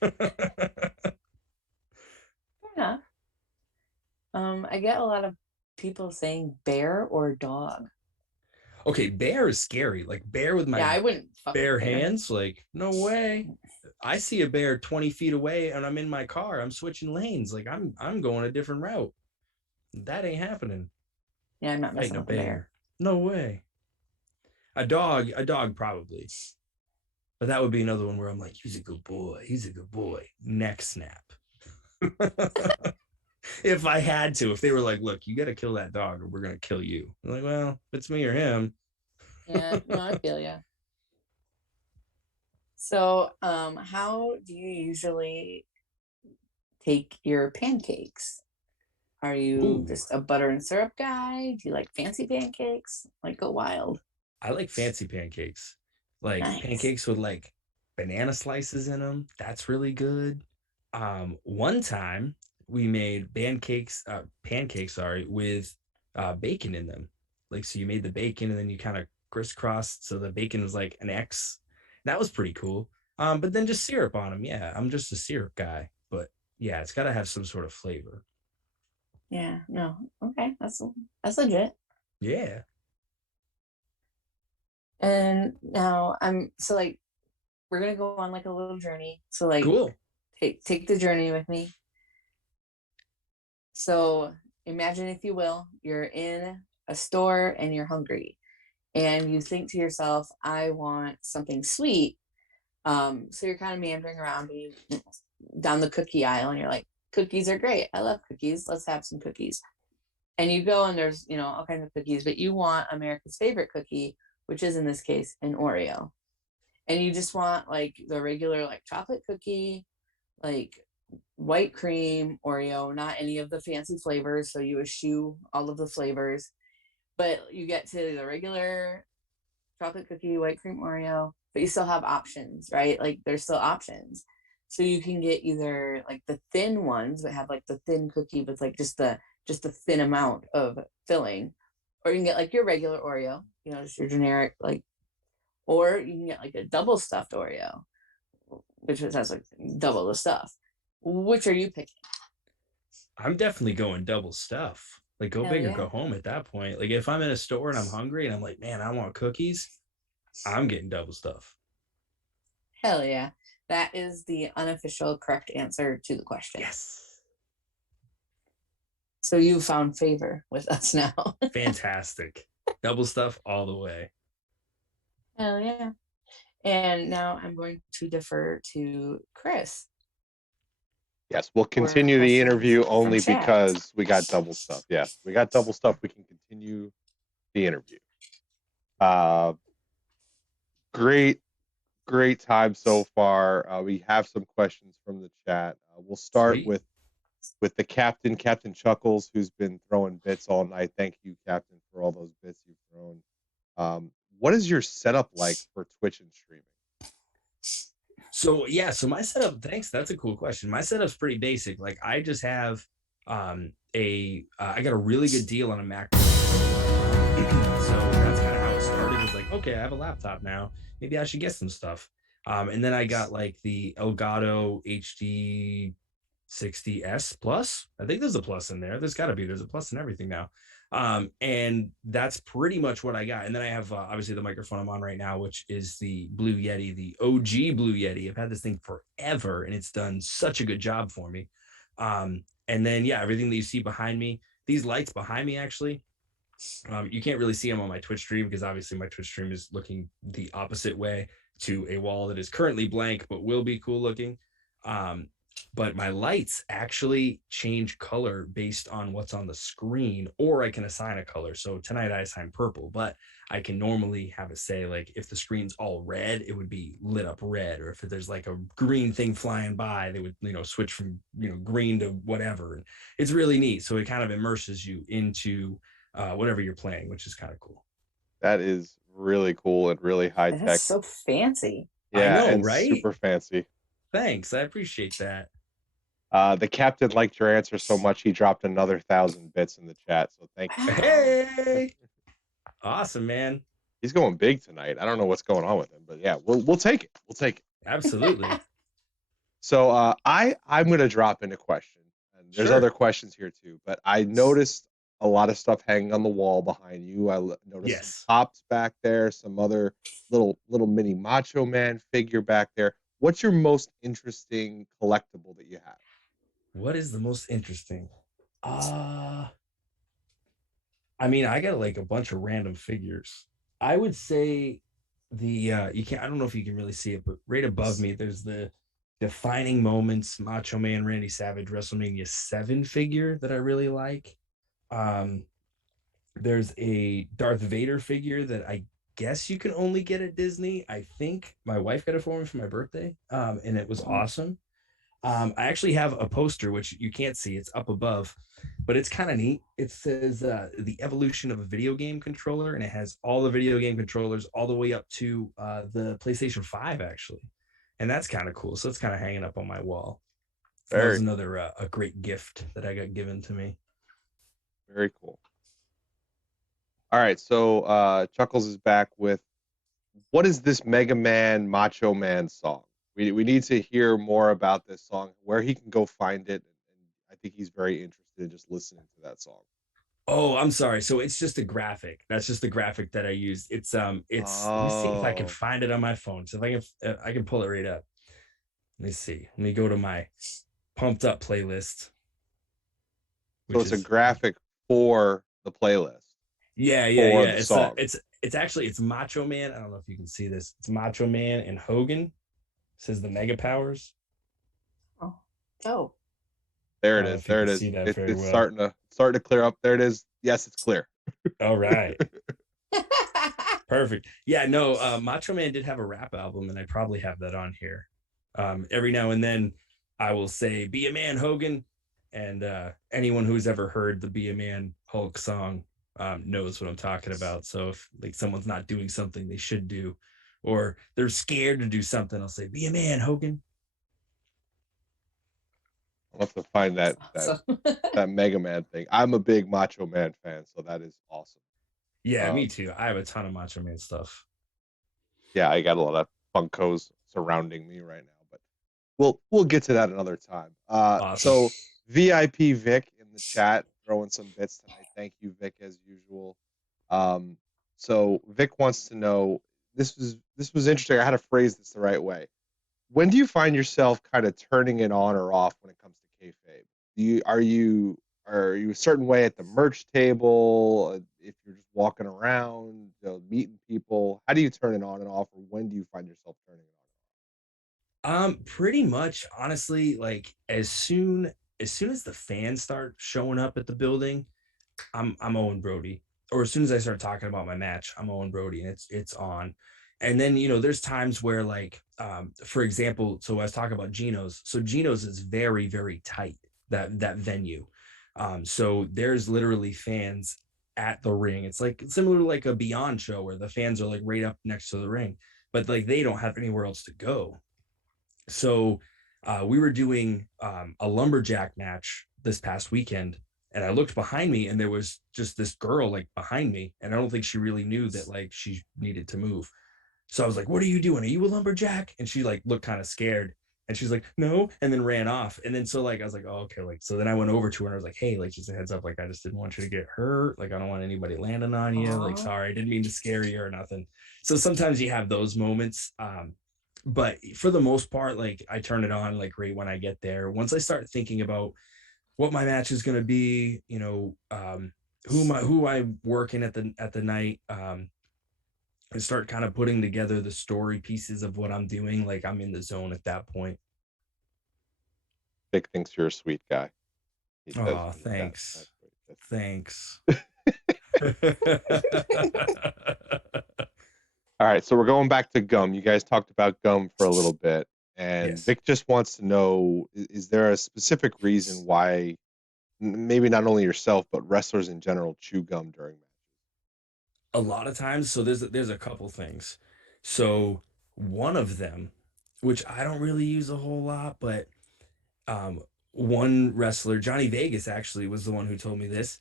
Fair enough. I get a lot of people saying bear or dog. Okay, bear is scary. Like bear with my I wouldn't bare hands. Like, no way. I see a bear 20 feet away and I'm in my car. I'm switching lanes. Like I'm going a different route. That ain't happening. Yeah, I'm not messing with a bear. No way. A dog probably. But that would be another one where I'm like, he's a good boy. Neck snap. If I had to, if they were like, look, you got to kill that dog or we're going to kill you. I'm like, well, if it's me or him. Yeah, no, I feel you. So, how do you usually take your pancakes? Are you Ooh, just a butter and syrup guy? Do you like fancy pancakes? Like, go wild. I like fancy pancakes. Like Nice. pancakes with like banana slices in them. That's really good. One time we made pancakes, sorry, with bacon in them. Like, so you made the bacon and then you kind of crisscrossed so the bacon was like an X. That was pretty cool. But then just syrup on them. Yeah, I'm just a syrup guy. But yeah, it's got to have some sort of flavor. Yeah, no. Okay, that's legit. Yeah. And now I'm so like we're gonna go on like a little journey. So like Cool. take the journey with me. So imagine, if you will, you're in a store and you're hungry and you think to yourself, I want something sweet. So you're kind of meandering around and you, down the cookie aisle and you're like, cookies are great. I love cookies. Let's have some cookies. And you go and there's, all kinds of cookies, but you want America's favorite cookie, which is in this case an Oreo. And you just want like the regular like chocolate cookie, like white cream Oreo, not any of the fancy flavors. So you eschew all of the flavors, but you get to the regular chocolate cookie, white cream Oreo, but you still have options, right? Like there's still options. So you can get either like the thin ones that have like the thin cookie with like just the thin amount of filling, or you can get like your regular Oreo, just your generic like, or you can get like a double stuffed Oreo, which has like double the stuff. Which are you picking? I'm definitely going double stuff. Like go Hell big or yeah. go home at that point. Like if I'm in a store and I'm hungry and I'm like, man, I want cookies, I'm getting double stuff. Hell yeah. That is the unofficial correct answer to the question. Yes. So you found favor with us now. Fantastic. Double stuff all the way. Hell yeah. And now I'm going to defer to Chris Yes, we'll for continue the questions interview from only chat. because we got double stuff. Yes, we got double stuff. We can continue the interview. Great, great time so far. We have some questions from the chat. We'll start Sweet. with the captain, Captain Chuckles, who's been throwing bits all night. Thank you, Captain, for all those bits you've thrown. What is your setup like for Twitch and streaming? So yeah, so my setup, thanks. That's a cool question. My setup's pretty basic. Like I just have I got a really good deal on a Mac. So that's kind of how it started. It was like, okay, I have a laptop now. Maybe I should get some stuff. And then I got like the Elgato HD 60S Plus. I think there's a plus in there. There's a plus in everything now. And that's pretty much what I got. And then I have obviously the microphone I'm on right now, which is the Blue Yeti, the OG Blue Yeti. I've had this thing forever and it's done such a good job for me. And then yeah, everything that you see behind me, these lights behind me actually, you can't really see them on my Twitch stream because obviously my Twitch stream is looking the opposite way to a wall that is currently blank but will be cool looking. But my lights actually change color based on what's on the screen, or I can assign a color. So tonight I assigned purple, but I can normally have it say like if the screen's all red, it would be lit up red, or if there's like a green thing flying by, they would switch from green to whatever. And it's really neat. So it kind of immerses you into whatever you're playing, which is kind of cool. That is really cool and really high tech. That's so fancy. Yeah, I know, and right? super fancy. Thanks, I appreciate that. The captain liked your answer so much he dropped another 1,000 bits in the chat. So thank you. Hey, awesome, man. He's going big tonight. I don't know what's going on with him, but yeah, we'll take it. We'll take it. Absolutely. So I'm gonna drop in a question, and there's Sure. other questions here too. But I noticed a lot of stuff hanging on the wall behind you. I noticed some pops back there, some other little mini Macho Man figure back there. What's your most interesting collectible that you have? What is the most interesting? I mean, I got like a bunch of random figures. I would say the you can't, I don't know if you can really see it, but right above me there's the defining moments, Macho Man Randy Savage WrestleMania 7 figure that I really like. There's a Darth Vader figure that I guess you can only get at Disney. I think my wife got it for me for my birthday, and it was awesome. I actually have a poster, which you can't see. It's up above, but it's kind of neat. It says the evolution of a video game controller, and it has all the video game controllers all the way up to the PlayStation 5, actually. And that's kind of cool. So it's kind of hanging up on my wall. That was another a great gift that I got given to me. Very cool. All right, so Chuckles is back with, what is this Mega Man Macho Man song? We need to hear more about this song, where he can go find it, and I think he's very interested in just listening to that song. Oh, I'm sorry. So it's just a graphic. That's just the graphic that I used. It's let me see if I can find it on my phone. So if I can pull it right up. Let me see. Let me go to my pumped up playlist. So it's a graphic for the playlist. Yeah. It's actually Macho Man. I don't know if you can see this. It's Macho Man and Hogan. It says the Mega Powers. Oh. There it is. There it is. It's starting to clear up. There it is. Yes, it's clear. All right. Perfect. Yeah, no, Macho Man did have a rap album, and I probably have that on here. Every now and then I will say, "Be a man, Hogan," and anyone who's ever heard the "Be a Man" Hulk song knows what I'm talking about. So if like someone's not doing something they should do, or they're scared to do something, I'll say, "Be a man, Hogan." I'll have to find that that Mega Man thing. I'm a big Macho Man fan, so that is awesome. Yeah, me too. I have a ton of Macho Man stuff. Yeah, I got a lot of Funkos surrounding me right now, but we'll get to that another time. Awesome. So VIP Vic in the chat throwing some bits tonight. Thank you, Vic, as usual. So Vic wants to know, this was interesting. I had to phrase this the right way. When do you find yourself kind of turning it on or off when it comes to kayfabe? Are you a certain way at the merch table? If you're just walking around, meeting people, how do you turn it on and off, or when do you find yourself turning it on and off? Pretty much, honestly, like as soon as the fans start showing up at the building, I'm Owen Brody. Or as soon as I start talking about my match, I'm Owen Brody, and it's on. And then, there's times where, like, for example, so I was talking about Geno's. So Geno's is very, very tight, that venue. So there's literally fans at the ring. It's like similar to like a Beyond show where the fans are like right up next to the ring, but like they don't have anywhere else to go. So we were doing a lumberjack match this past weekend, and I looked behind me, and there was just this girl like behind me, and I don't think she really knew that like she needed to move. So I was like, "What are you doing? Are you a lumberjack?" And she like looked kind of scared, and she's like, "No," and then ran off. And then so like I was like, "Oh, okay." Like so then I went over to her and I was like, "Hey, like just a heads up, like I just didn't want you to get hurt. Like I don't want anybody landing on you. Like sorry, I didn't mean to scare you or nothing." So sometimes you have those moments. But for the most part, like I turn it on like right when I get there. Once I start thinking about what my match is going to be, who I'm working at the night, and start kind of putting together the story pieces of what I'm doing, like I'm in the zone at that point. Vic thinks you're a sweet guy. Oh, thanks. Thanks. All right, so we're going back to gum. You guys talked about gum for a little bit, and yes. Vic just wants to know, is there a specific reason why maybe not only yourself, but wrestlers in general chew gum during matches? A lot of times, so there's a couple things. So one of them, which I don't really use a whole lot, but one wrestler, Johnny Vegas, actually was the one who told me this.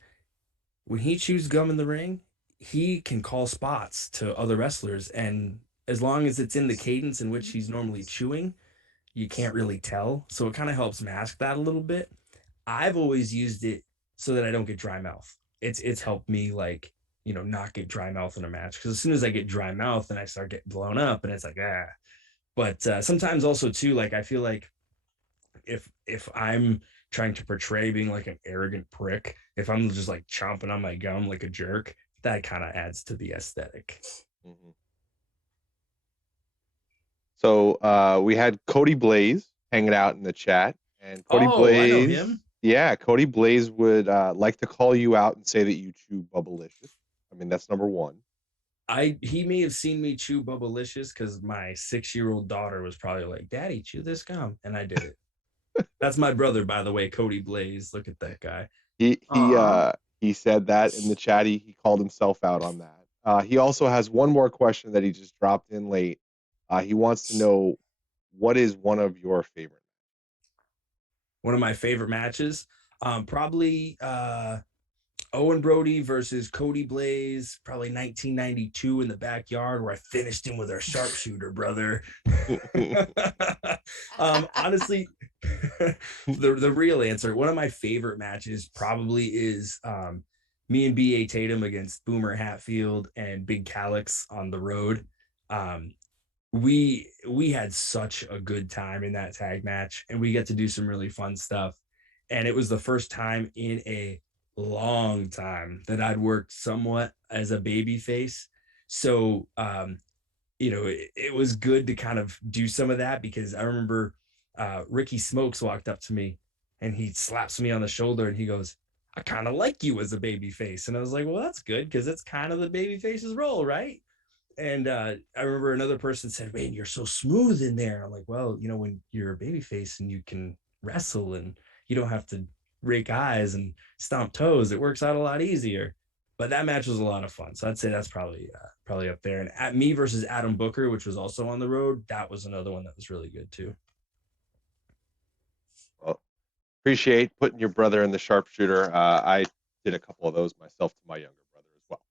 When he chews gum in the ring, he can call spots to other wrestlers, and as long as it's in the cadence in which he's normally chewing, you can't really tell. So it kind of helps mask that a little bit. I've always used it so that I don't get dry mouth. It's helped me like, not get dry mouth in a match, because as soon as I get dry mouth and I start getting blown up, and it's like But sometimes also too, like I feel like if I'm trying to portray being like an arrogant prick, if I'm just like chomping on my gum like a jerk, that kind of adds to the aesthetic. Mm-hmm. So we had Cody Blaze hanging out in the chat, and Cody Oh, I know Blaze. him. Yeah, Cody Blaze would like to call you out and say that you chew Bubblicious. I mean, that's number one. He may have seen me chew Bubblicious because my 6-year-old daughter was probably like, "Daddy, chew this gum," and I did it. That's my brother, by the way, Cody Blaze. Look at that guy. He said that in the chat. He called himself out on that. He also has one more question that he just dropped in late. He wants to know, what is one of your favorite? One of my favorite matches, probably Owen Brody versus Cody Blaze, probably 1992 in the backyard, where I finished him with our sharpshooter, brother. Honestly, the real answer, one of my favorite matches probably is me and B.A. Tatum against Boomer Hatfield and Big Calix on the road. We had such a good time in that tag match, and we get to do some really fun stuff. And it was the first time in a long time that I'd worked somewhat as a baby face. So, it was good to kind of do some of that, because I remember Ricky Smokes walked up to me and he slaps me on the shoulder and he goes, "I kind of like you as a baby face." And I was like, well, that's good, because it's kind of the baby face's role, right? And I remember another person said, "Man, you're so smooth in there." I'm like, well, when you're a baby face and you can wrestle and you don't have to rake eyes and stomp toes, it works out a lot easier. But that match was a lot of fun. So I'd say that's probably up there. And at me versus Adam Booker, which was also on the road, that was another one that was really good too. Well, appreciate putting your brother in the sharpshooter. I did a couple of those myself to my younger brother as well.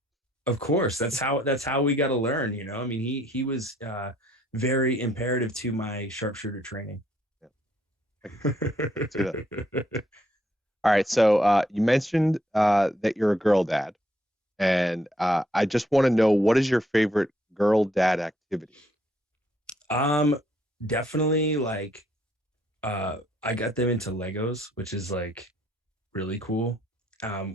Of course, that's how we got to learn. I mean, he was very imperative to my sharpshooter training. Yeah. All right, so you mentioned that you're a girl dad, and I just want to know, what is your favorite girl dad activity? Definitely like I got them into Legos, which is like really cool.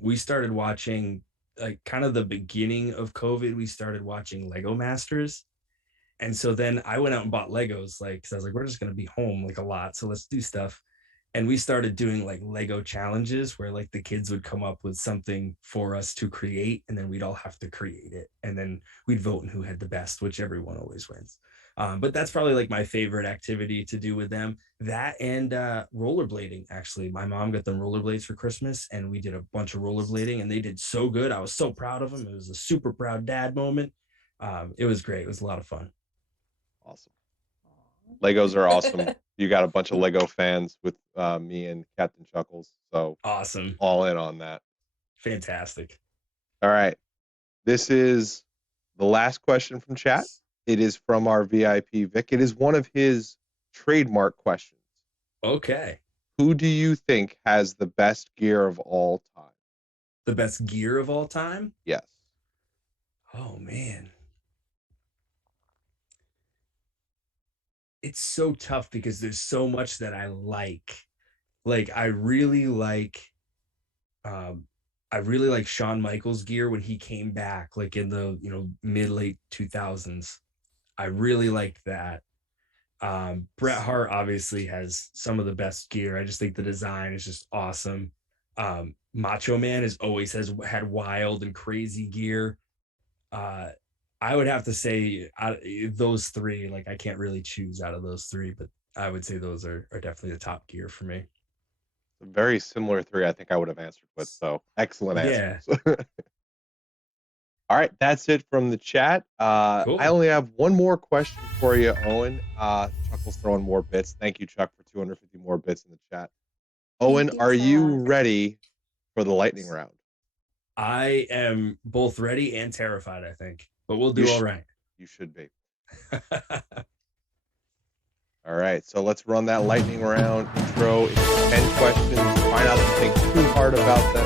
We started watching, like, kind of the beginning of COVID, we started watching Lego Masters. And so then I went out and bought Legos, like, because I was like, we're just going to be home like a lot, so let's do stuff. And we started doing like Lego challenges where like the kids would come up with something for us to create, and then we'd all have to create it. And then we'd vote on who had the best, which everyone always wins. But that's probably like my favorite activity to do with them. That and rollerblading. Actually, my mom got them rollerblades for Christmas, and we did a bunch of rollerblading, and they did so good. I was so proud of them. It was a super proud dad moment. It was great. It was a lot of fun. Awesome. Legos are awesome. You got a bunch of Lego fans with me and Captain Chuckles, so awesome. All in on that. Fantastic. All right. This is the last question from chat. It is from our VIP Vic. It is one of his trademark questions. Okay. Who do you think has the best gear of all time? The best gear of all time? Yes. Oh, man. It's so tough because there's so much that I like. Like, I really like Shawn Michaels gear when he came back, like in the mid-late 2000s. I really like that. Bret Hart obviously has some of the best gear. I just think the design is just awesome. Macho Man has always had wild and crazy gear. I would have to say those three. Like, I can't really choose out of those three, but I would say those are definitely the top gear for me. Very similar three I think I would have answered with, so excellent answers. Yeah. All right, that's it from the chat. Cool. I only have one more question for you, Owen. Chuckle's throwing more bits. Thank you, Chuck, for 250 more bits in the chat. Owen, are you ready for the lightning round? I am both ready and terrified, I think, but we'll do all right. You should be. All right, so let's run that lightning round intro. It's 10 questions. Try not to think too hard about them.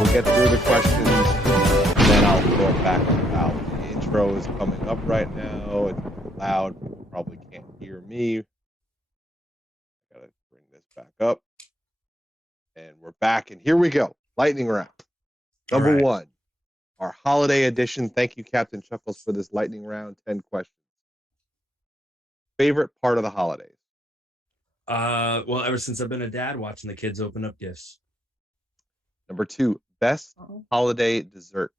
We'll get through the questions, and then I'll throw it back on Val. The intro is coming up right now. It's loud. People probably can't hear me. I gotta bring this back up. And we're back, and here we go. Lightning round. Number one, our holiday edition. Thank you, Captain Chuckles, for this lightning round. 10 questions. Favorite part of the holidays? Well, ever since I've been a dad, watching the kids open up gifts. Number 2, best holiday dessert.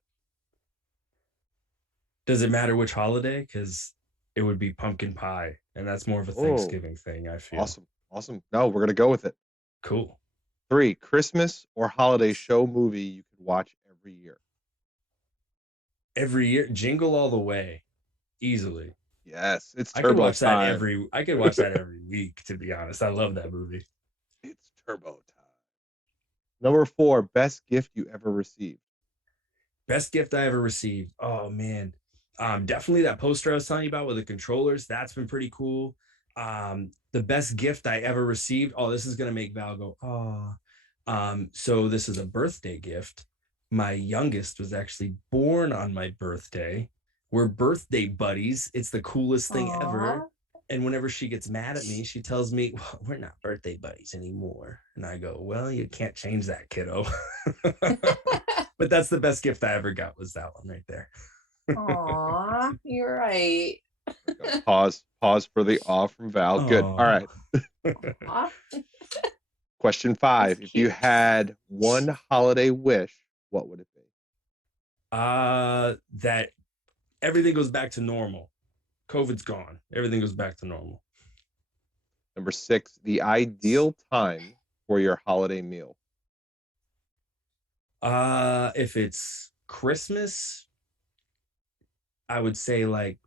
Does it matter which holiday? Because it would be pumpkin pie, and that's more of a Thanksgiving thing, I feel. Awesome. No, we're gonna go with it. Cool. 3, Christmas or holiday show movie you could watch every year. Every year, Jingle All the Way, easily. Yes, it's I could turbo watch time. I could watch that every week, to be honest. I love that movie. It's turbo time. Number 4, best gift you ever received. Best gift I ever received. Oh man. Definitely that poster I was telling you about with the controllers. That's been pretty cool. The best gift I ever received. Oh, this is gonna make Val go, oh. So this is a birthday gift. My youngest was actually born on my birthday. We're birthday buddies. It's the coolest thing ever. And whenever she gets mad at me, she tells me, well, we're not birthday buddies anymore. And I go, well, you can't change that, kiddo. But that's the best gift I ever got, was that one right there. Aw, you're right. Pause for the awe from Val. Good. All right. Question 5. If you had one holiday wish, what would it be? That everything goes back to normal. COVID's gone. Everything goes back to normal. Number 6, the ideal time for your holiday meal. If it's Christmas, I would say like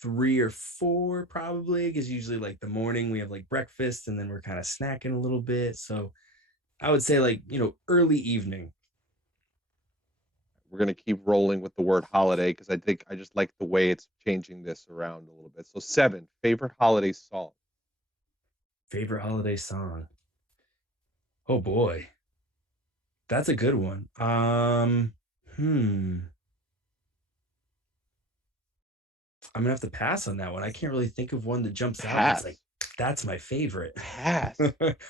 3 or 4 probably, because usually like the morning we have like breakfast and then we're kind of snacking a little bit. So I would say like, early evening. We're going to keep rolling with the word holiday because I think I just like the way it's changing this around a little bit. So 7, favorite holiday song. Favorite holiday song. Oh boy. That's a good one. I'm gonna have to pass on that one. I can't really think of one that jumps out. That's like, that's my favorite. Pass.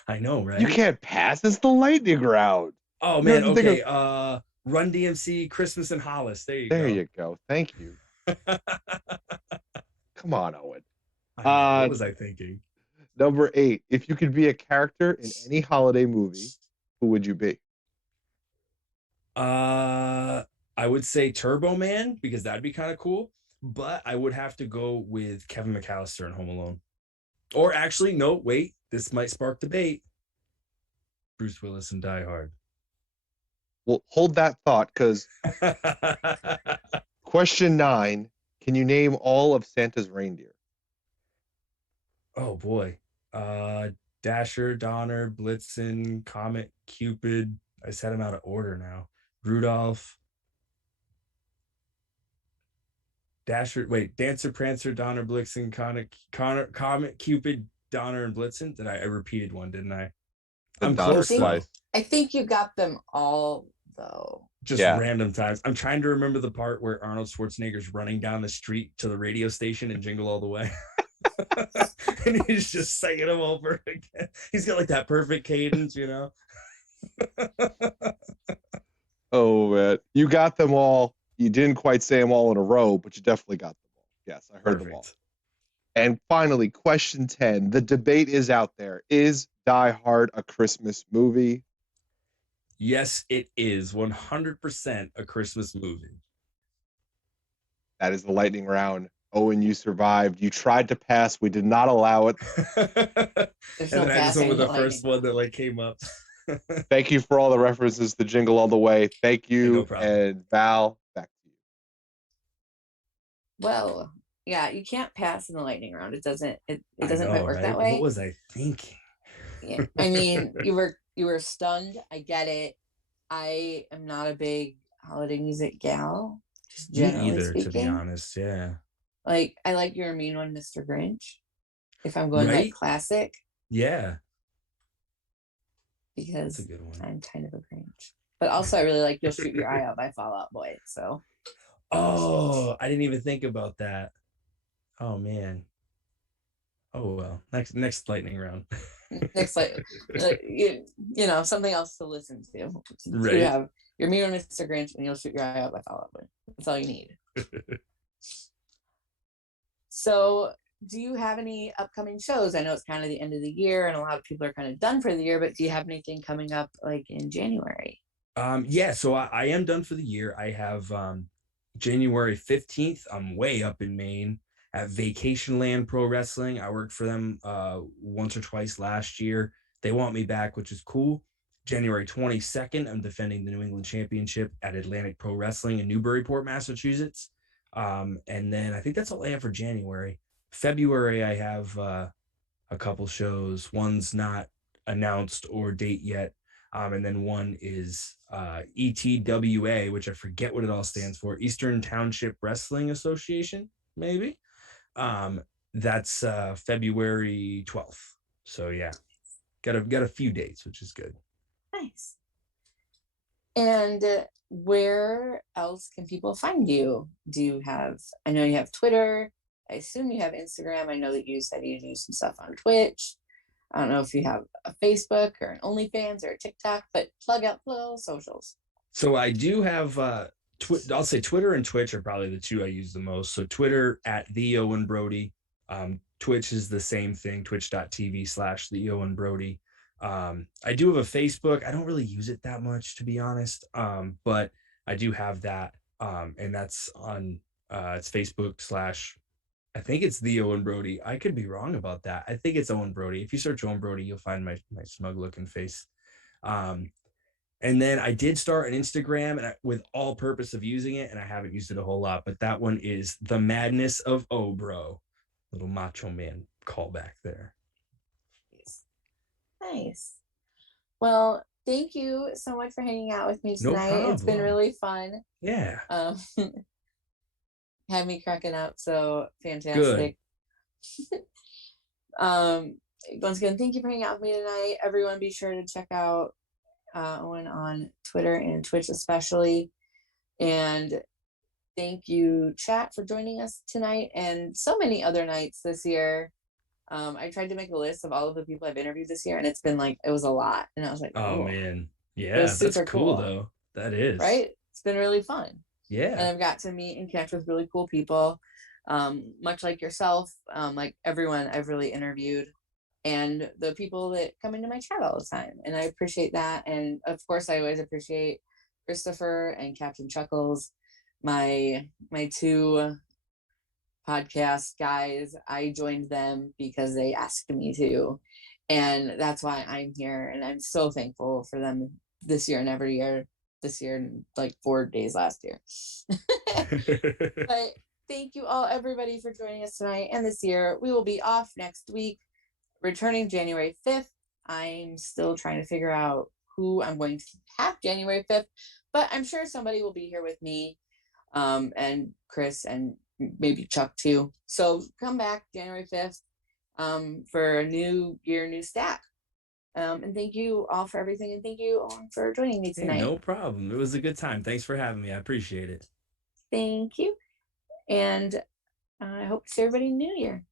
I know, right? You can't pass. It's the lightning round. Oh man, okay. Run DMC, Christmas in Hollis. There you go. Thank you. Come on, Owen. What was I thinking? Number 8. If you could be a character in any holiday movie, who would you be? I would say Turbo Man, because that'd be kind of cool. But I would have to go with Kevin McAllister in Home Alone. Or actually, no, wait. This might spark debate. Bruce Willis in Die Hard. Well, hold that thought, because question 9, can you name all of Santa's reindeer? Oh, boy. Dasher, Donner, Blitzen, Comet, Cupid. I said them out of order now. Rudolph. Dancer, Prancer, Donner, Blitzen, Comet, Cupid, Donner, and Blitzen. I repeated one, didn't I? I'm close though. I think you got them all though. Just random times. I'm trying to remember the part where Arnold Schwarzenegger's running down the street to the radio station and Jingle All the Way. And he's just singing them over again. He's got like that perfect cadence, Oh man, you got them all. You didn't quite say them all in a row, but you definitely got them all. Yes, I heard them all. And finally, question 10. The debate is out there. Is Die Hard a Christmas movie? Yes, it is 100% a Christmas movie. That is the lightning round. Owen, you survived. You tried to pass. We did not allow it. There's no and I just went with the first one that came up. Thank you for all the references to Jingle All the Way. Thank you. No problem. And Val, back to you. Well, yeah, you can't pass in the lightning round. It doesn't quite work that way. What was I thinking? Yeah. I mean, you were stunned. I get it. I am not a big holiday music gal. Just generally Me either, speaking. to be honest. Yeah. Like, I like You're a Mean One, Mr. Grinch. If I'm going like classic. Yeah. Because That's a good one. I'm kind of a Grinch. But also I really like You'll Shoot Your Eye Out by Fall Out Boy. So. Oh, I didn't even think about that. Oh man. Oh well. Next lightning round. Next something else to listen to. Right. You have You're Me or Mr. Grinch and You'll Shoot Your Eye Out by Fall Out Boy. That's all you need. So do you have any upcoming shows? I know it's kind of the end of the year and a lot of people are kind of done for the year, but do you have anything coming up like in January? Yeah, so I am done for the year. I have January 15th. I'm way up in Maine at Vacation Land Pro Wrestling. I worked for them once or twice last year. They want me back, which is cool. January 22nd, I'm defending the New England Championship at Atlantic Pro Wrestling in Newburyport, Massachusetts. And then I think that's all I have for January. February, I have a couple shows. One's not announced or date yet. And then one is ETWA, which I forget what it all stands for, Eastern Township Wrestling Association, maybe. That's February 12th. So yeah, got a few dates, which is good. Nice. And where else can people find you? I know you have Twitter. I assume you have Instagram. I know that you said you do some stuff on Twitch. I don't know if you have a Facebook or an OnlyFans or a TikTok, but plug out the socials. So I do have, I'll say Twitter and Twitch are probably the two I use the most. So Twitter at the Owen Brody. Twitch is the same thing, twitch.tv/the Owen Brody. I do have a Facebook. I don't really use it that much, to be honest. But I do have that. And that's on, it's Facebook/ I think it's the Owen Brody. I could be wrong about that. I think it's Owen Brody. If you search Owen Brody, you'll find my smug looking face. And then I did start an Instagram and with all purpose of using it, and I haven't used it a whole lot, but that one is The Madness of Bro. Little macho man callback there. Nice. Well, thank you so much for hanging out with me tonight. No, it's been really fun. Yeah. Had me cracking up, so fantastic. Once again, thank you for hanging out with me tonight. Everyone, be sure to check out Owen on Twitter and Twitch especially. And thank you, chat, for joining us tonight and so many other nights this year. I tried to make a list of all of the people I've interviewed this year, and it's been like, it was a lot. And I was like, oh man. Yeah, that's cool though. That is. Right? It's been really fun. Yeah. And I've got to meet and connect with really cool people, much like yourself, like everyone I've really interviewed, and the people that come into my chat all the time. And I appreciate that. And of course, I always appreciate Christopher and Captain Chuckles, my two podcast guys. I joined them because they asked me to. And that's why I'm here. And I'm so thankful for them this year and every year. This year, like 4 days last year. But thank you all, everybody, for joining us tonight and this year. We will be off next week, returning January 5th. I'm still trying to figure out who I'm going to have January 5th, but I'm sure somebody will be here with me, and Chris, and maybe Chuck too. So come back January 5th for a new year, new stack. And thank you all for everything. And thank you all for joining me tonight. Hey, no problem. It was a good time. Thanks for having me. I appreciate it. Thank you. And I hope to see everybody in the new year.